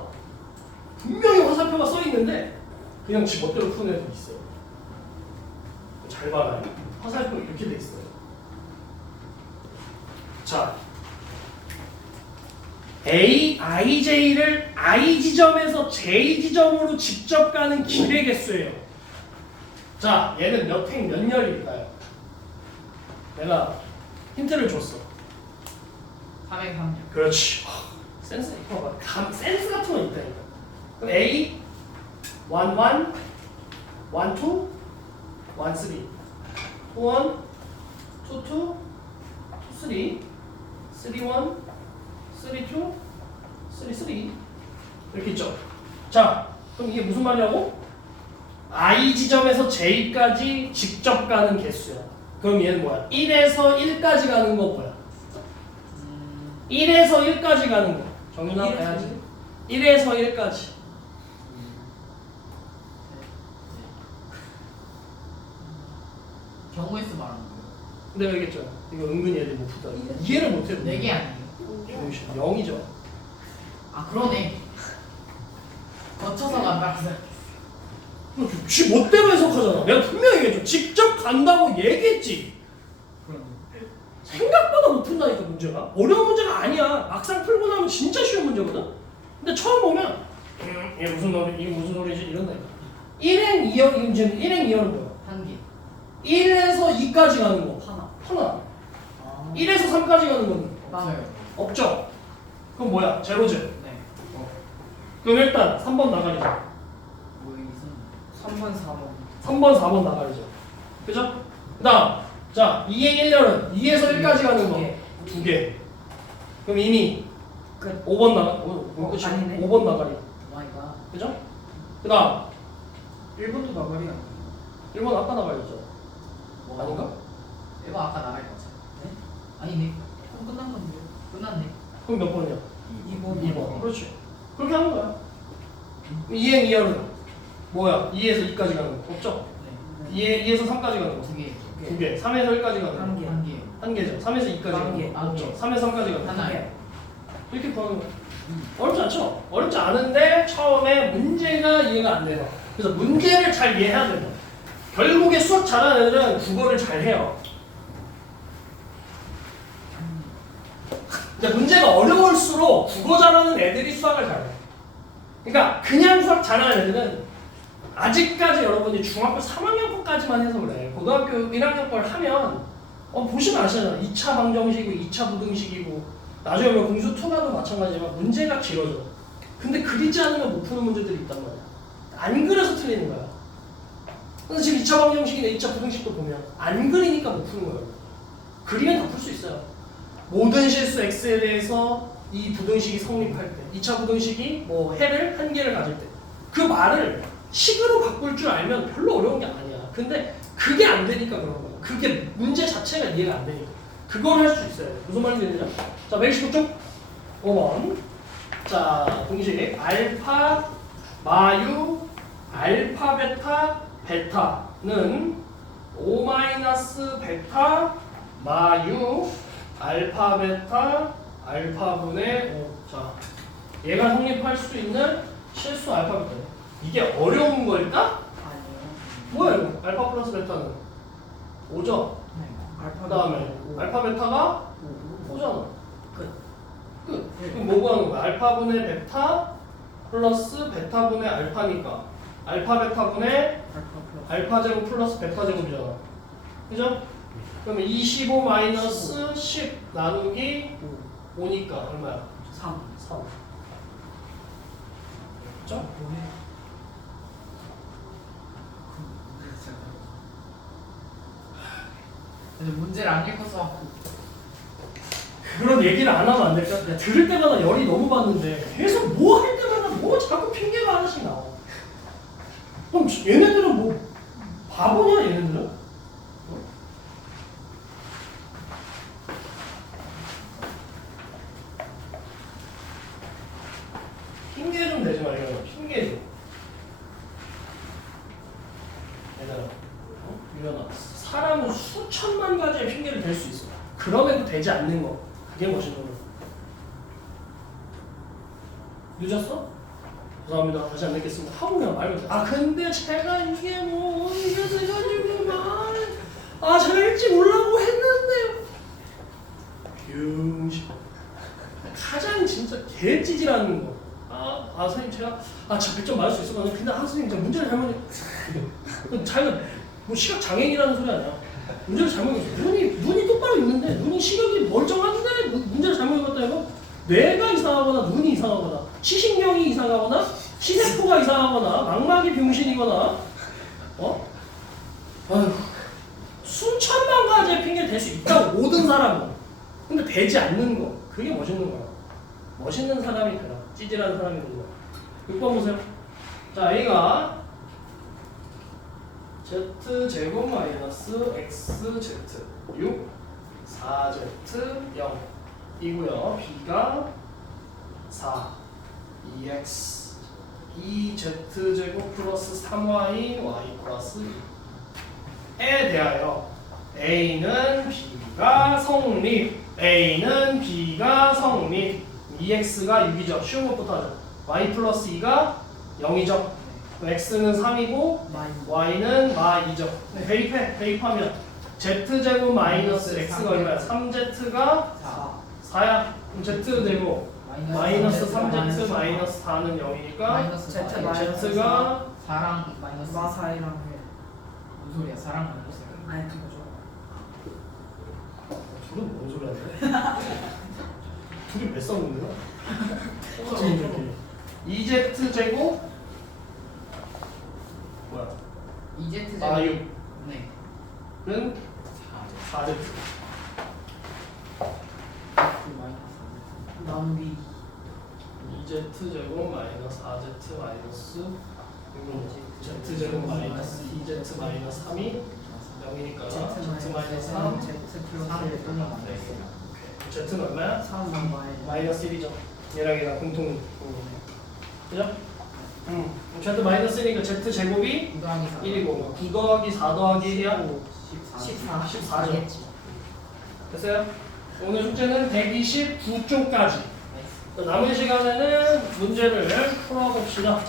분명히 화살표가 써 있는데 그냥 지 멋대로 푸는 애도 있어요. 잘 봐라. 화살표 이렇게 돼 있어요. 자, IJ를 I 지점에서 J 지점으로 직접 가는 길의 개수예요. 자, 얘는 몇 행 몇 열일까요? 내가 힌트를 줬어. 403년. 그렇지. 센스 봐봐. 센스 같은 거 있다니까. 그럼 A 1 1 1 2 1 3 2 1 2 2 2 3 3 1 3 2 3 3 이렇게 있죠. 자, 그럼 이게 무슨 말이냐고? I 지점에서 J까지 직접 가는 개수야. 그럼 얘는 뭐야? 1에서 1까지 가는 거 뭐야? 1에서 1까지 가는 거. 정윤아 봐야지. 1에서 1까지. 경우의 수 말하는 거예요. 내가 얘기했잖아. 이거 은근히 애들 못 푸다. 이해를 못해. 4개 아니에요? 0이죠. 아 그러네. 거쳐서 간다고. 지 멋대로 해석하잖아. 내가 분명히 얘기했죠. 직접 간다고 얘기했지. 그러네. 생각보다 못 푼다니까 문제가. 어려운 문제가 아니야. 막상 풀고 나면 진짜 쉬운 문제거든. 근데 처음 보면 이게 무슨 소리지 이런다니까. 1행 2열 이제 1행 2열은 뭐야? 한 개. 1에서 2까지 가는 거 하나. 하나. 아. 1에서 3까지 가는 거는 없어요. 없죠. 그럼 뭐야? 제로지. 네. 그럼 일단 3번 나가리죠. 뭐 있었는데. 3번 4번 3번 4번 나가리죠. 그죠? 그다음 자 2행 1열은 2에서 1까지 가는 거 두 개. 그럼 이미 끝. 5번 나가. 그치? 아니네. 5번 나가리. 오마이갓. 그죠? 그다음 1번도 나가리야 1번 아까 나가리죠. 아닌가? 이거 아까 나갈 거 같아. 네? 아니네. 그럼 끝난 건데요 끝났네. 그럼 몇 번이야? 2번 2번. 그렇지. 그렇게 하는 거야. 2행 2열은 뭐야? 2에서 2까지 가는 거 없죠? 네. 2에서 3까지 가는 거. 2개. 2개. 3에서 1까지 가는 거. 한 개. 1개. 1개죠. 3에서 2까지 한 가는 개. 거. 한 개. 3에서 3까지 가는 거. 하나. 이렇게 구하는 거. 어렵지 않죠? 어렵지 않은데 처음에 문제가 이해가 안 돼요. 그래서 문제를 잘 이해해야 된다. 결국에 수학 잘하는 애들은 국어를 잘 해요. 근데 문제가 어려울수록 국어 잘하는 애들이 수학을 잘해요. 그러니까 그냥 수학 잘하는 애들은 아직까지 여러분이 중학교 3학년 거까지만 해서 그래. 고등학교 1학년 걸 하면 보시면 아시잖아요. 2차 방정식이고 2차 부등식이고 나중에 뭐 공수 2가도 마찬가지지만 문제가 길어져. 근데 그리지 않으면 못 푸는 문제들이 있단 말이야. 안 그려서 틀리는 거야. 근데 지금 2차 방정식이나 2차 부등식도 보면 안 그리니까 못 푸는 거예요. 그리면 다 풀 수 있어요. 모든 실수 x에 대해서 이 부등식이 성립할 때, 2차 부등식이 뭐 해를 한 개를 가질 때, 그 말을 식으로 바꿀 줄 알면 별로 어려운 게 아니야. 근데 그게 안 되니까 그런 거야. 그게 문제 자체가 이해가 안 되니까. 그걸 할 수 있어요. 무슨 말인지 되냐? 자, 119쪽 5번. 자, 공식 알파 마유 알파 베타 베타는 5 마이너스 베타 마유 알파 베타 알파분의 5. 자, 얘가 성립할 수 있는 실수 알파 베타. 이게 어려운 걸까? 아니요. 뭐야 이거? 알파 플러스 베타는 5죠? 그 다음에 알파 베타가 5잖아. 끝. 그럼 뭐 구하는 거야? 알파분의 베타 플러스 베타분의 알파니까 알파 베타분의 알파 제곱 플러스 베타 제곱이잖아. 그죠? 그러면 25 마이너스 10 나누기 5니까 얼마야? 3. 3. 그죠? 근데 문제를 안 읽어서 그런 얘기를 안 하면 안 될까? 내가 들을 때마다 열이 너무 받는데 계속 뭐 할 때마다 뭐 자꾸 핑계가 하나씩 나와. 그럼 얘네들은 뭐 바보냐 얘네들은? 어? 핑계 좀 대지 말고 핑계 좀. 얘들아, 유연아, 사람은 수천만 가지의 핑계를 댈 수 있어. 그럼에도 되지 않는 거. 그게 멋있는 거야. 늦었어? 죄송합니다. 다시 안 뵙겠습니다. 하고 그냥 말고 근데 제가 이게 뭐 이게 돼가지고 제가 일찍 오려고 했는데요. 병신. 가장 진짜 개찌질하는 거. 선생님 제가 진짜 100점 맞을 수 있었거든요. 근데 선생님 제가 문제를 잘못 자기가 뭐 시각 장애인이라는 소리 아니야. 문제를 잘못했어. 눈이 똑바로 있는데 눈이 시각이 멀쩡한데 문제를 잘못해봤다 이거 뇌가 이상하거나 눈이 이상하거나 시신경이 이상하거나 시세포가 이상하거나 망막이 병신이거나 아휴 수천만 가지의 핑계를 댈 수 있다고 모든 사람은. 근데 되지 않는 거 그게 멋있는 거야. 멋있는 사람이 그래. 찌질한 사람이 그런 거야. 6번 보세요. 자, A가 z제곱 마이너스 xz 6 4z 0 이고요. B가 4 2x 2z제곱 플러스 3y y 플러스 2에 대하여 A는 B가 성립 A는 B가 성립 2x가 6이죠. 쉬운 것부터 하죠. y 플러스 2가 0이죠. x는 3이고 y는 마2죠. 대입하면 z제곱 마이너스 x가 얼마야? 3z가 4야. 그럼 z제곱 마이너스 3z 마이너스 4는 0이니까 마이너스 Z 4. 마이너스 z가 4랑 마이너스 마사이랑 해. 무슨 소리야? 4랑 마이너스 아니 그거죠. 둘은 뭔 소리 하냐? 둘이 왜 싸우는 거야? 2z제곱 뭐야? 2z 마6은 네. 4z 나누기 2z제곱 마이너스 4z 마이너스 이건 z제곱 마이너스 2z 마이너스 3이 0이니까 z 마이너스 3 Z 플러스 1 z는 얼마야? 3 마이너스 1이죠. 얘랑 얘랑 공통 그죠? Z 마이너스 1이니까 Z 제곱이 9 더하기 4 1이고 9 더하기 4 더하기 1이야 14 14죠. 됐어요? 오늘 숙제는 129쪽까지. 나머지 시간에는 문제를 풀어봅시다.